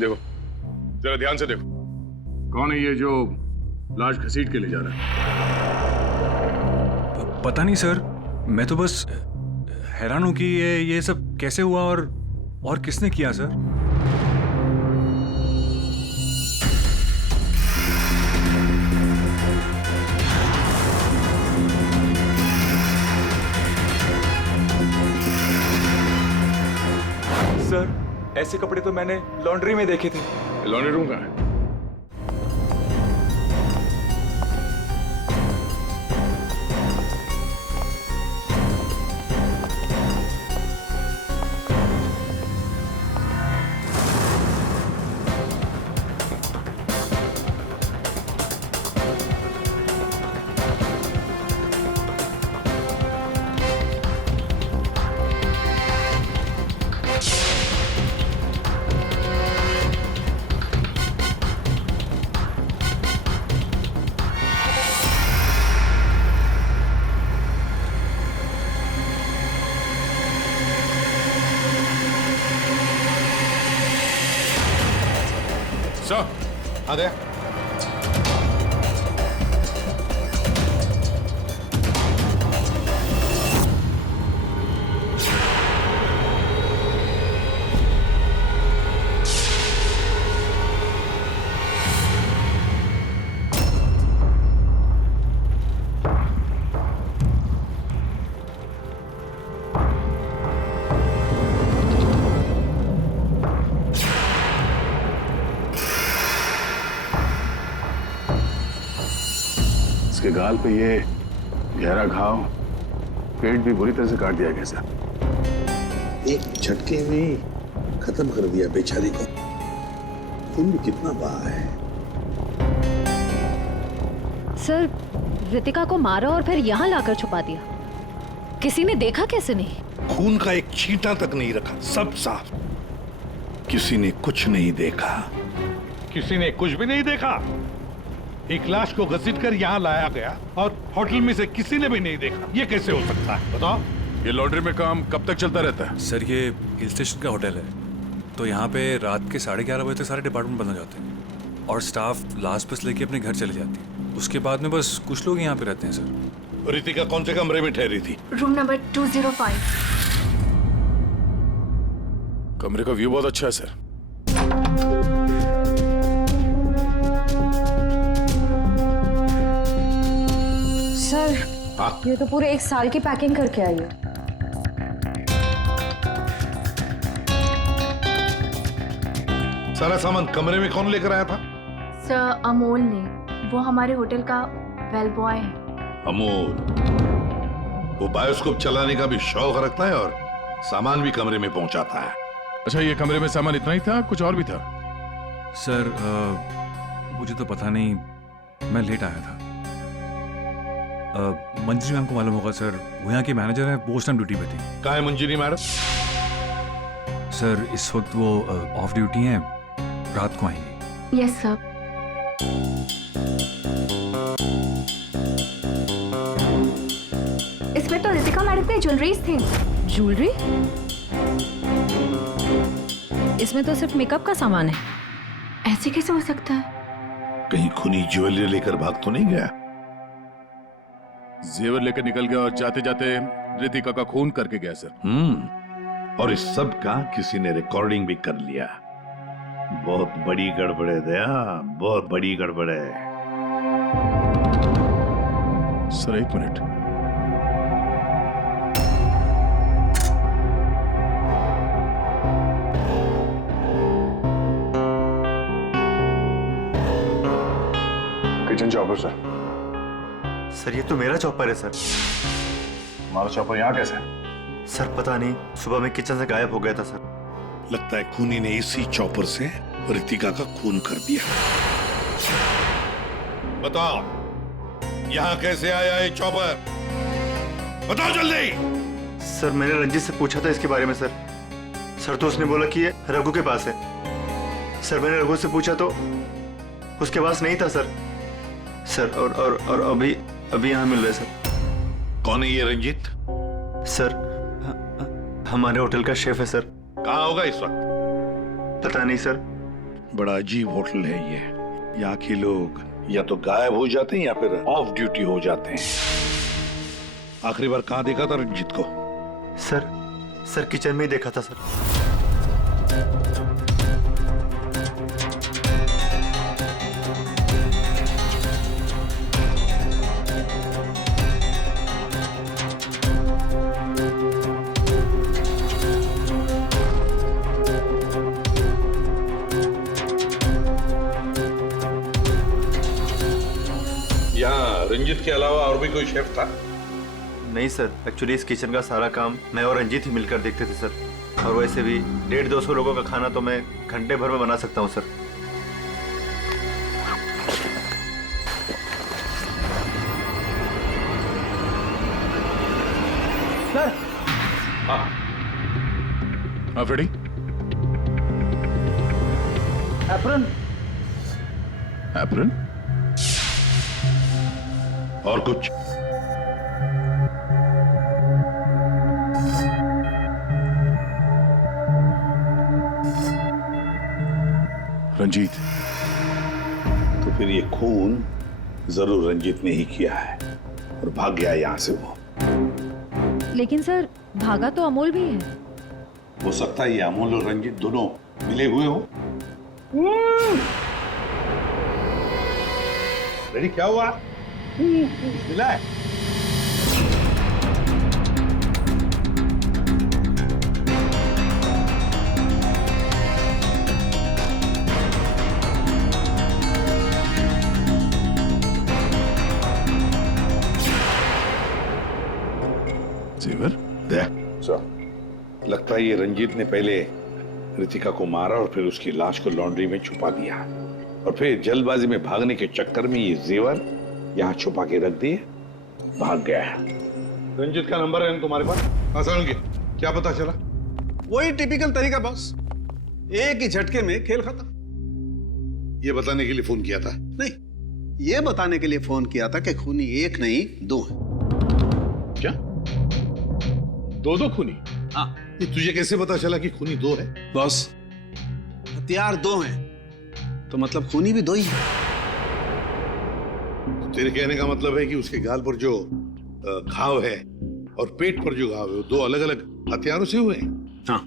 देखो जरा ध्यान से देखो, कौन है ये जो लाश घसीट के ले जा रहा है? पता नहीं सर, मैं तो बस हैरान हूं कि ये सब कैसे हुआ और किसने किया सर। सर ऐसे कपड़े तो मैंने लॉन्ड्री में देखे थे। लॉन्ड्री रूम कहाँ है? आ गया। इसके गाल पे ये गहरा घाव, पेट भी बुरी तरह से काट दिया गया सर। एक झटके में खत्म कर दिया बेचारी को। खून भी कितना बहा है। सर, रितिका को मारा और फिर यहाँ लाकर छुपा दिया। किसी ने देखा कैसे नहीं? खून का एक छींटा तक नहीं रखा, सब साफ। किसी ने कुछ नहीं देखा। किसी ने कुछ भी नहीं देखा। एक लाश को घसीटकर यहाँ लाया गया और होटल में से किसी ने भी नहीं देखा। ये कैसे हो सकता है बताओ? ये लॉन्ड्री में काम कब तक चलता रहता है? सर ये हिल स्टेशन का होटल है, तो यहाँ पे रात के 11:30 बजे तक सारे डिपार्टमेंट बंद हो जाते हैं और स्टाफ लास्ट बस लेके अपने घर चले जाती है। उसके बाद में बस कुछ लोग यहाँ पे रहते हैं सर। रितिका कौन से कमरे में ठहरी थी? Room number 205। कमरे का व्यू बहुत अच्छा है सर। सर, ये तो पूरे 1 साल की पैकिंग करके आई है। सारा सामान कमरे में कौन लेकर आया था? सर, अमोल ने। वो हमारे होटल का बेल बॉय है। अमोल, वो बायोस्कोप चलाने का भी शौक रखता है और सामान भी कमरे में पहुंचाता है। अच्छा, ये कमरे में सामान इतना ही था, कुछ और भी था? सर मुझे तो पता नहीं, मैं लेट आया था। मंजरी मैम को मालूम होगा सर, वो यहाँ की मैनेजर है, वो उस टाइम ड्यूटी पे थी। कहाँ है मंजरी मैडम? सर इस वक्त वो ऑफ ड्यूटी हैं, रात को आएंगी। Yes sir. इसमें तो रितिका मैडम के ज्वेलरीज थे। ज्वेलरी? इसमें तो सिर्फ मेकअप का सामान है। ऐसे कैसे हो सकता है? कहीं खूनी ज्वेलरी लेकर भाग तो नहीं गया? जेवर लेकर निकल गया और जाते जाते रितिका का खून करके गया सर। और इस सब का किसी ने रिकॉर्डिंग भी कर लिया। बहुत बड़ी गड़बड़ है दया, बहुत बड़ी गड़बड़ है। Sir 1 minute. Kitchen chopper sir. Sir ये तो मेरा चॉपर है सर। हमारा चॉपर यहाँ कैसे? सर पता नहीं, सुबह में किचन से गायब हो गया था सर। लगता है खूनी ने इसी चॉपर से रितिका का खून कर दिया। बताओ, यहाँ कैसे आया ये चॉपर? बताओ जल्दी। सर मैंने रंजीत से पूछा था इसके बारे में सर। सर तो उसने बोला कि ये रघु के पास है। सर मैंने रघु से पूछा तो उसके पास नहीं था सर। सर और अभी यहाँ मिल रहे सर। कौन है ये रंजीत? सर हमारे होटल का शेफ है सर। कहाँ होगा इस वक्त? पता नहीं सर। बड़ा अजीब होटल है ये। यहाँ के लोग या तो गायब हो जाते हैं या फिर ऑफ ड्यूटी हो जाते हैं। आखिरी बार कहाँ देखा था रंजीत को? सर किचन में ही देखा था सर। यहाँ रंजीत के अलावा और भी कोई शेफ था? नहीं सर, एक्चुअली इस किचन का सारा काम मैं और रंजीत ही मिलकर देखते थे सर। और वैसे भी 150-200 लोगों का खाना तो मैं घंटे भर में बना सकता हूँ सर। सर। हाँ फ्रेडी। एप्रन। एप्रन? और कुछ? रंजीत। तो फिर ये खून जरूर रंजीत ने ही किया है और भाग गया यहाँ से वो। लेकिन सर भागा तो अमोल भी है। हो सकता है ये अमोल और रंजीत दोनों मिले हुए हो। रेडी, क्या हुआ? मिला है? लगता है ये रंजीत ने पहले रितिका को मारा और फिर उसकी लाश को लॉन्ड्री में छुपा दिया और फिर जल्दबाजी में भागने के चक्कर में ये जेवर यहाँ छुपा के रख दिए, भाग गया है। रंजीत का नंबर है तुम्हारे पास? हाँ सर, क्या पता चला? वही टिपिकल तरीका बॉस, एक ही झटके में खेल खत्म। ये बताने के लिए फोन किया था? नहीं, ये बताने के लिए फोन किया था कि खूनी एक नहीं दो है। क्या? दो खूनी? हाँ। ये तुझे कैसे पता चला कि खूनी दो है? बॉस, हथियार दो हैं तो मतलब खूनी भी दो ही है। तेरे कहने का मतलब है कि उसके गाल पर जो घाव है और पेट पर जो घाव है वो दो अलग अलग हथियारों से हुए हैं? हाँ।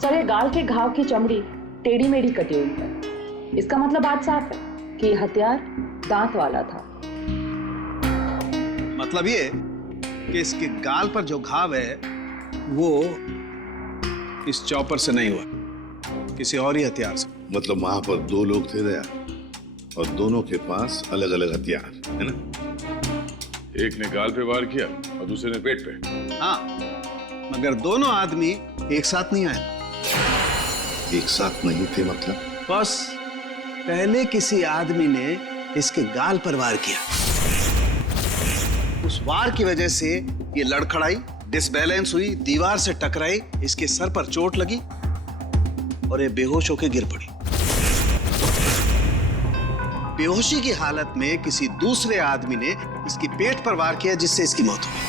सर, ये गाल के घाव की चमड़ी टेढ़ी मेढ़ी कटी हुई है। इसका मतलब बात साफ है कि ये हथियार दांत वाला था। मतलब ये कि इसके गाल पर जो घाव है वो इस चॉपर से नहीं हुआ, किसी और ही हथियार से। मतलब वहां पर दो लोग थे दया, और दोनों के पास अलग अलग हथियार है ना? एक ने गाल पे वार किया और दूसरे ने पेट पे। हाँ, मगर दोनों आदमी एक साथ नहीं आए। एक साथ नहीं थे मतलब? बस पहले किसी आदमी ने इसके गाल पर वार किया, उस वार की वजह से ये लड़खड़ाई, डिसबैलेंस हुई, दीवार से टकराई, इसके सर पर चोट लगी और ये बेहोश होकर गिर पड़ी। बेहोशी की हालत में किसी दूसरे आदमी ने इसके पेट पर वार किया जिससे इसकी मौत हो गई।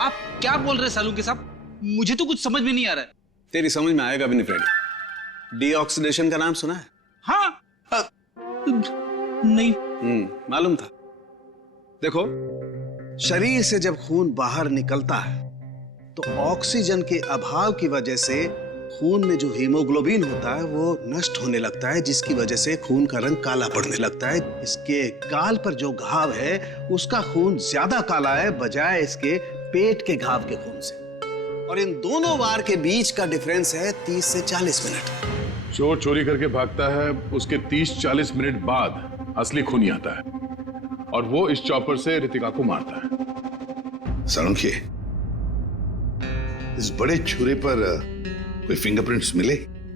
आप क्या बोल रहे हैं सालुंके साहब? मुझे तो कुछ समझ में नहीं आ रहा है। तेरी समझ में आएगा भी नहीं फ्रेंड। डीऑक्सीडेशन का नाम सुना है? हाँ। नहीं। मालूम था। देखो, शरीर से जब खून बाहर निकलता है तो ऑक्सीजन के अभाव की वजह से खून में जो हीमोग्लोबिन होता है वो नष्ट होने लगता है, जिसकी वजह से खून का रंग काला पड़ने लगता है। इसके गाल पर जो घाव है उसका खून ज्यादा काला है बजाय इसके पेट के घाव के खून से, और इन दोनों वार के बीच का डिफरेंस है 30 से 40 मिनट। चोर चोरी करके भागता है, उसके 30-40 मिनट बाद असली खूनी आता है और वो इस चॉपर से रितिका को मारता है। सालुंके, इस बड़े छुरे पर कोई फिंगरप्रिंट्स मिले?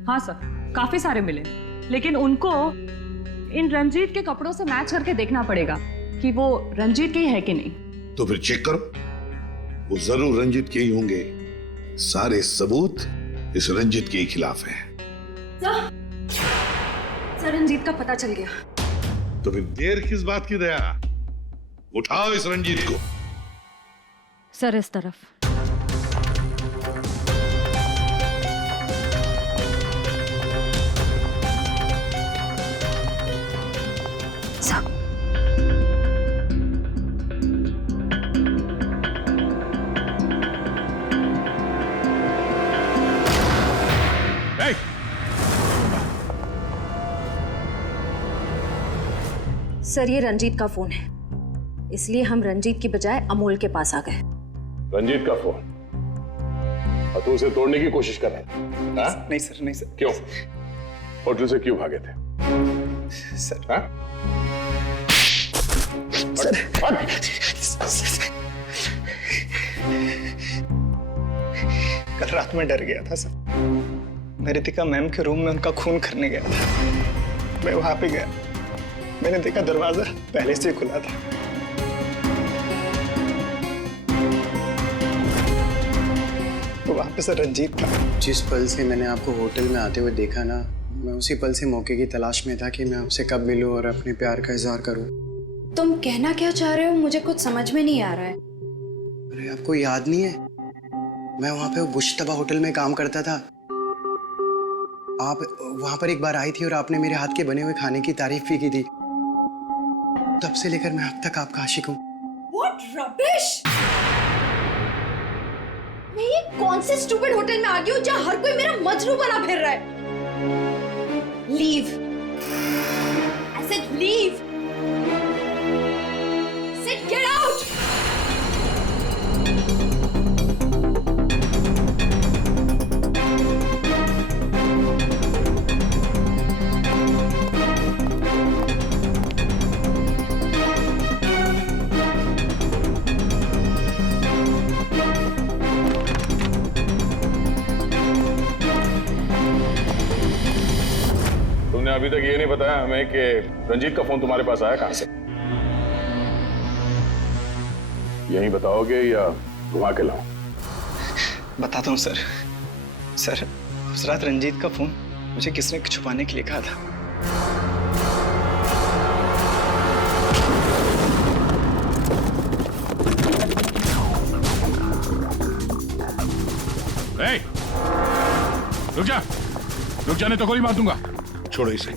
हाँ सर, काफी सारे मिले, लेकिन उनको इन रंजीत के कपड़ों से मैच करके देखना पड़ेगा कि वो रंजीत के ही है कि नहीं। तो फिर चेक करो, वो जरूर रंजीत के ही होंगे। सारे सबूत इस रंजीत के ही खिलाफ हैं। सर, रंजीत का पता चल गया। तो फिर देर किस बात की दया? उठाओ इस रंजीत को। सर, इस तरफ। सर, ये रंजीत का फोन है, इसलिए हम रंजीत की बजाय अमोल के पास आ गए। रंजीत का फोन? और तू उसे तोड़ने की कोशिश कर रहा है? नहीं सर, नहीं सर। क्यों? होटल से क्यों भागे थे? सर, हाँ? कल रात में डर गया था सर। मैं रितिका मैम के रूम में उनका खून करने गया था। मैं वहां पे गया, मैंने देखा दरवाजा पहले से खुला था। तो वहां पे सर रंजीत था। जिस पल से मैंने आपको होटल में आते हुए देखा ना, मैं उसी पल से मौके की तलाश में था कि मैं आपसे कब मिलूं और अपने प्यार का इजहार करूं। तुम कहना क्या चाह रहे हो? मुझे कुछ समझ में नहीं आ रहा है। अरे आपको याद नहीं है, मैं वहां पे बुश्तबा होटल में काम करता था। आप वहां पर एक बार आई थी और आपने मेरे हाथ के बने हुए खाने की तारीफ भी की थी। तब से लेकर मैं अब तक आपका आशिक हूँ। What rubbish! मैं ये कौन से स्टूपिड होटल में आ गई हूँ जहाँ हर कोई मेरा मजनू बना फिर रहा है? Leave! I said leave! I said get out! तूने अभी तक ये नहीं बताया हमें कि रंजीत का फोन तुम्हारे पास आया कहां से? यही बताओगे या घुमा के लाऊं? बताता हूँ सर। सर, उस रात रंजीत का फोन मुझे किसने छुपाने के लिए कहा था। रुक जा नहीं तो गोली मार दूंगा। छोड़ो इसे।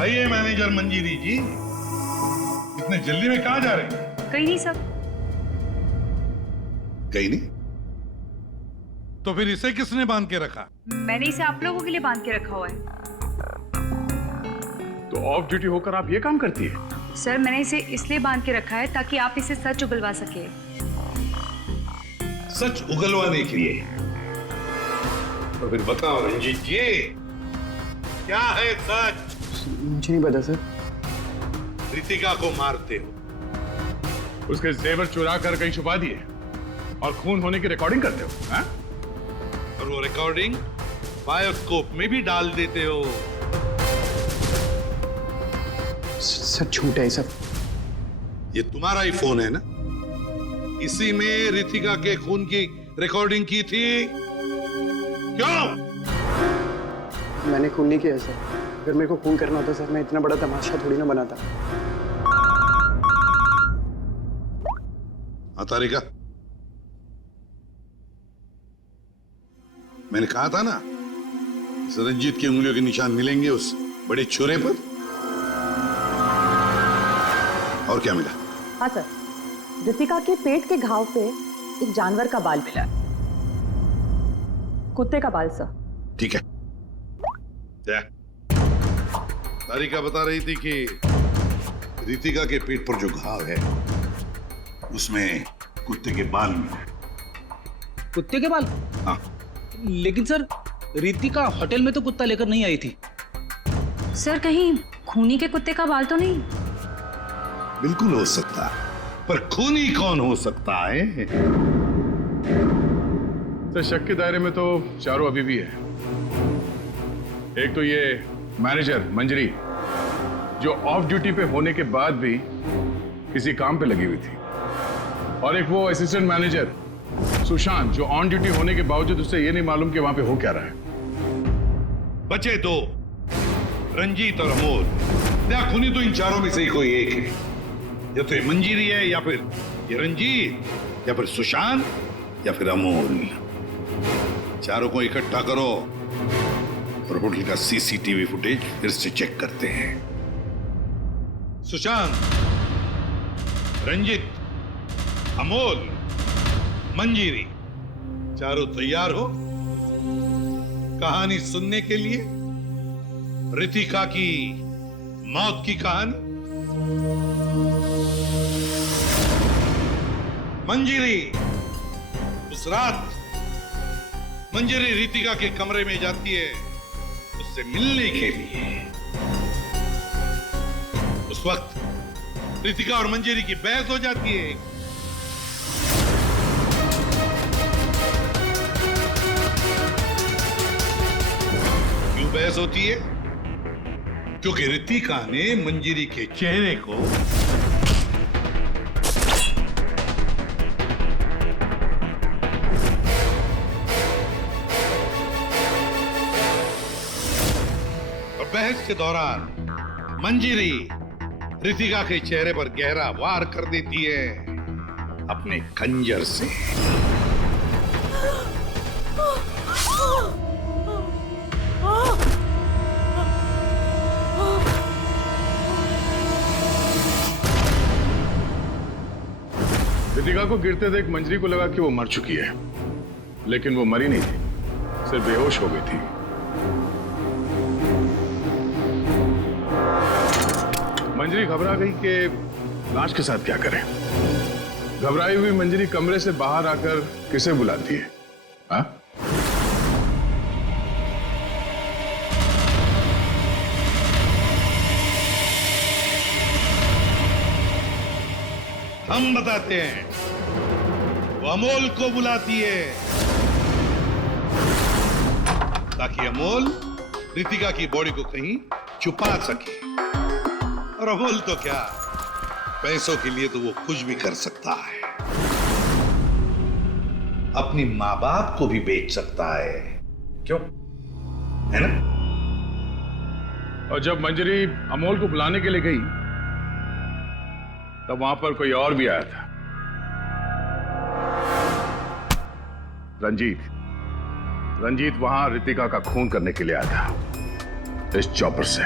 आइए मैनेजर मंजीरी जी, इतने जल्दी में कहाँ जा रहे हैं? कहीं नहीं सर। कहीं नहीं? तो फिर इसे किसने बांध के रखा? मैंने इसे आप लोगों के लिए बांध के रखा हुआ है। तो ऑफ ड्यूटी होकर आप ये काम करती है? सर मैंने इसे इसलिए बांध के रखा है ताकि आप इसे सच उगलवा सके। सच उगलवाने के लिए? तो फिर बताओ रंजीत जी, क्या है सच? मुझे नहीं पता सर। रितिका को मारते हो, उसके जेवर चुरा कर कहीं छुपा दिए और खून होने की रिकॉर्डिंग करते हो, हाँ? और वो रिकॉर्डिंग बायोस्कोप में भी डाल देते हो। सर झूठ है सब। ये तुम्हारा ही फोन है ना? इसी में रितिका के खून की रिकॉर्डिंग की थी। क्यों? मैंने खून नहीं किया सर। अगर मेरे को खून करना होता सर, मैं इतना बड़ा तमाशा थोड़ी ना बनाता। तारिका, मैंने कहा था ना, इस रंजीत की उंगलियों के निशान मिलेंगे उस बड़े छुरे पर। और क्या मिला? हाँ सर, रितिका के पेट के घाव पे एक जानवर का बाल मिला। कुत्ते का बाल सर। ठीक है। तारिका बता रही थी कि रितिका के पेट पर जो घाव है उसमें कुत्ते के बाल मिले। कुत्ते के बाल? हाँ। लेकिन सर, रितिका होटल में तो कुत्ता लेकर नहीं आई थी। सर कहीं खूनी के कुत्ते का बाल तो नहीं? बिल्कुल हो सकता है, पर खूनी कौन हो सकता है? तो शक के दायरे में तो चारों अभी भी है। एक तो ये मैनेजर मंजरी, जो ऑफ ड्यूटी पे होने के बाद भी किसी काम पे लगी हुई थी, और एक वो असिस्टेंट मैनेजर सुशांत, जो ऑन ड्यूटी होने के बावजूद उसे ये नहीं मालूम कि वहां पे हो क्या रहा है। बचे दो, रंजीत और अमोल। क्या खूनी तो इन चारों में से ही कोई एक है। या तो ये मंजीरी है, या फिर ये रंजीत, या फिर सुशांत, या फिर अमोल। चारों को इकट्ठा करो और होटल का सीसीटीवी फुटेज फिर से चेक करते हैं। सुशांत, रंजीत, अमोल, मंजीरी, चारों तैयार हो कहानी सुनने के लिए? रितिका की मौत की कहानी। मंजीरी, उस रात मंजीरी रितिका के कमरे में जाती है उससे मिलने के लिए। उस वक्त रितिका और मंजीरी की बहस हो जाती है। क्यों बहस होती है? क्योंकि रितिका ने मंजीरी के चेहरे को बहस के दौरान मंजीरी रितिका के चेहरे पर गहरा वार कर देती है अपने खंजर से। रितिका को गिरते देख मंजरी को लगा कि वो मर चुकी है, लेकिन वो मरी नहीं थी, सिर्फ बेहोश हो गई थी। मंजरी घबरा गई कि लाश के साथ क्या करें। घबराई हुई मंजरी कमरे से बाहर आकर किसे बुलाती है? हाँ? हम बताते हैं। वो अमोल को बुलाती है ताकि अमोल रितिका की बॉडी को कहीं छुपा सके। और अमोल तो क्या, पैसों के लिए तो वो कुछ भी कर सकता है। अपनी माँ बाप को भी बेच सकता है, क्यों, है ना? और जब मंजरी अमोल को बुलाने के लिए गई तब वहां पर कोई और भी आया था। रंजीत वहां रितिका का खून करने के लिए आया था इस चॉपर से।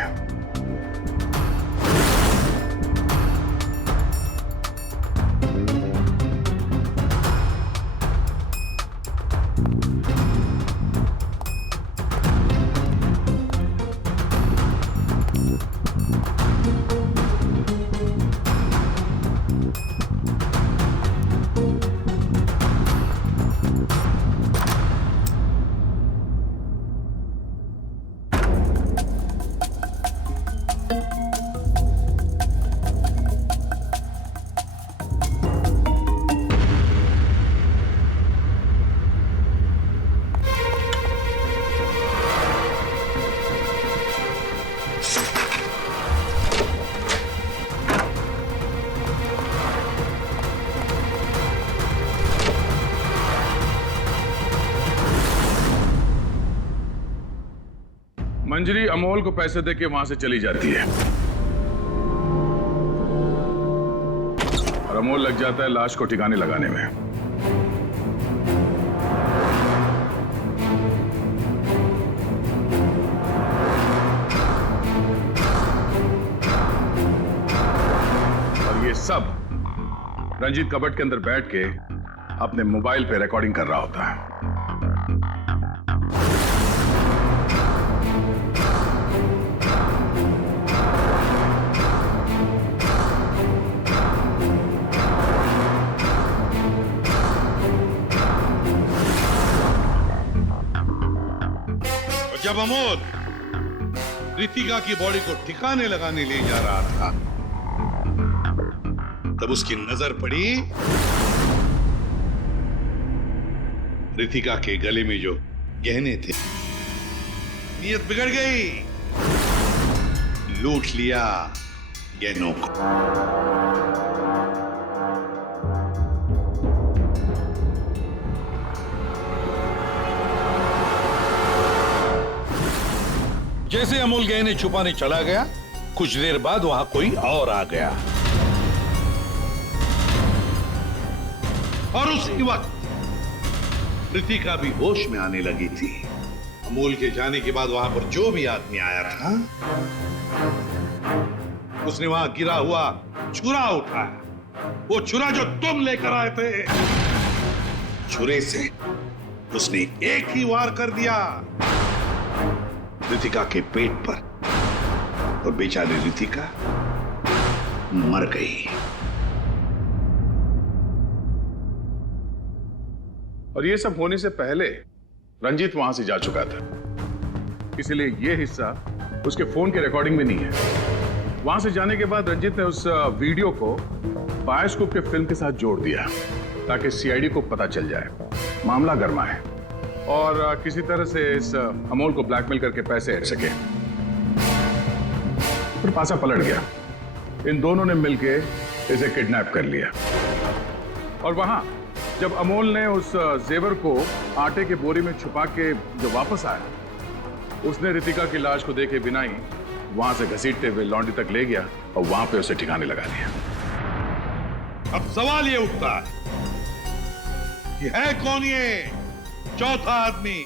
मंजरी अमोल को पैसे देके वहां से चली जाती है और अमोल लग जाता है लाश को ठिकाने लगाने में। और ये सब रंजीत कबट के अंदर बैठ के अपने मोबाइल पे रिकॉर्डिंग कर रहा होता है। जब अमोल रितिका की बॉडी को ठिकाने लगाने ले जा रहा था तब उसकी नजर पड़ी रितिका के गले में जो गहने थे। नीयत बिगड़ गई, लूट लिया गहनों को। जैसे अमोल गहने छुपाने चला गया, कुछ देर बाद वहां कोई और आ गया और उसी वक्त रितिका भी होश में आने लगी थी। अमोल के जाने के बाद वहां पर जो भी आदमी आया था उसने वहां गिरा हुआ छुरा उठाया। वो छुरा जो तुम लेकर आए थे, छुरे से उसने एक ही वार कर दिया रितिका के पेट पर और बेचारी रितिका मर गई। और ये सब होने से पहले रंजीत वहां से जा चुका था, इसलिए ये हिस्सा उसके फोन के रिकॉर्डिंग में नहीं है। वहां से जाने के बाद रंजीत ने उस वीडियो को बायोस्कोप के फिल्म के साथ जोड़ दिया ताकि सीआईडी को पता चल जाए, मामला गर्मा है और किसी तरह से इस अमोल को ब्लैकमेल करके पैसे हट सके। फिर पासा पलट गया, इन दोनों ने मिलके इसे किडनैप कर लिया। और वहां जब अमोल ने उस जेवर को आटे के बोरी में छुपा के जो वापस आया, उसने रितिका की लाश को देखे बिना ही वहां से घसीटते हुए लॉन्ड्री तक ले गया और वहां पे उसे ठिकाने लगा दिया। अब सवाल ये उठता है कि है कौन ये चौथा आदमी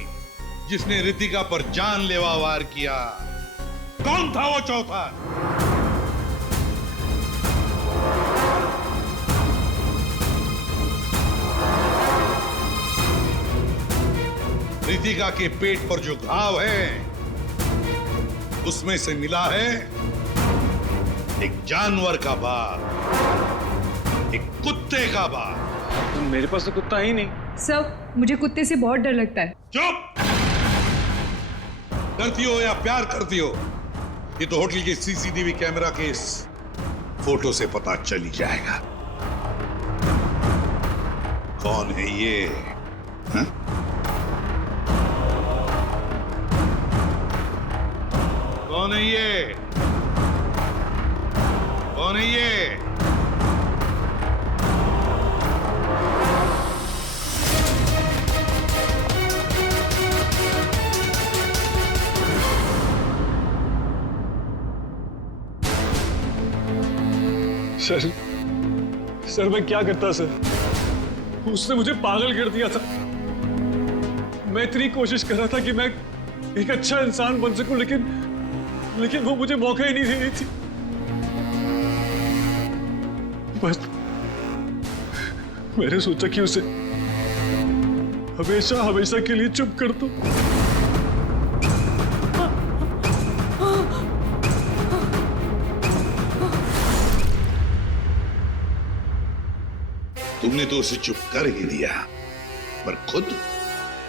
जिसने रितिका पर जानलेवा वार किया? कौन था वो चौथा? रितिका के पेट पर जो घाव है उसमें से मिला है एक जानवर का बाल, एक कुत्ते का बाल। तो मेरे पास तो कुत्ता ही नहीं। सर, मुझे कुत्ते से बहुत डर लगता है। चुप! डरती हो या प्यार करती हो, ये तो होटल के सीसीटीवी कैमरा के इस फोटो से पता चल ही जाएगा। कौन है ये? हाँ? कौन है ये? कौन है ये? सर मैं क्या करता सर? उसने मुझे पागल कर दिया था। मैं इतनी कोशिश कर रहा था कि मैं एक अच्छा इंसान बन सकूं, लेकिन वो मुझे मौका ही नहीं दे रही थी। बस मैंने सोचा कि उसे हमेशा हमेशा के लिए चुप कर दो। तुमने तो उसे चुप कर ही दिया, पर खुद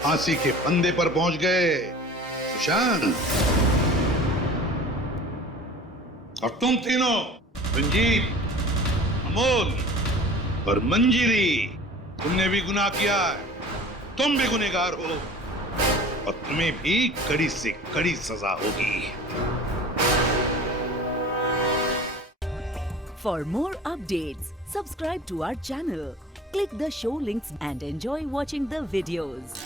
फांसी के फंदे पर पहुंच गए सुशांत। और तुम तीनों, रंजीत, अमोल और मंजीरी, तुमने भी गुनाह किया है। तुम भी गुनहगार हो और तुम्हें भी कड़ी से कड़ी सजा होगी। For more updates, subscribe to our channel, click the show links and enjoy watching the videos.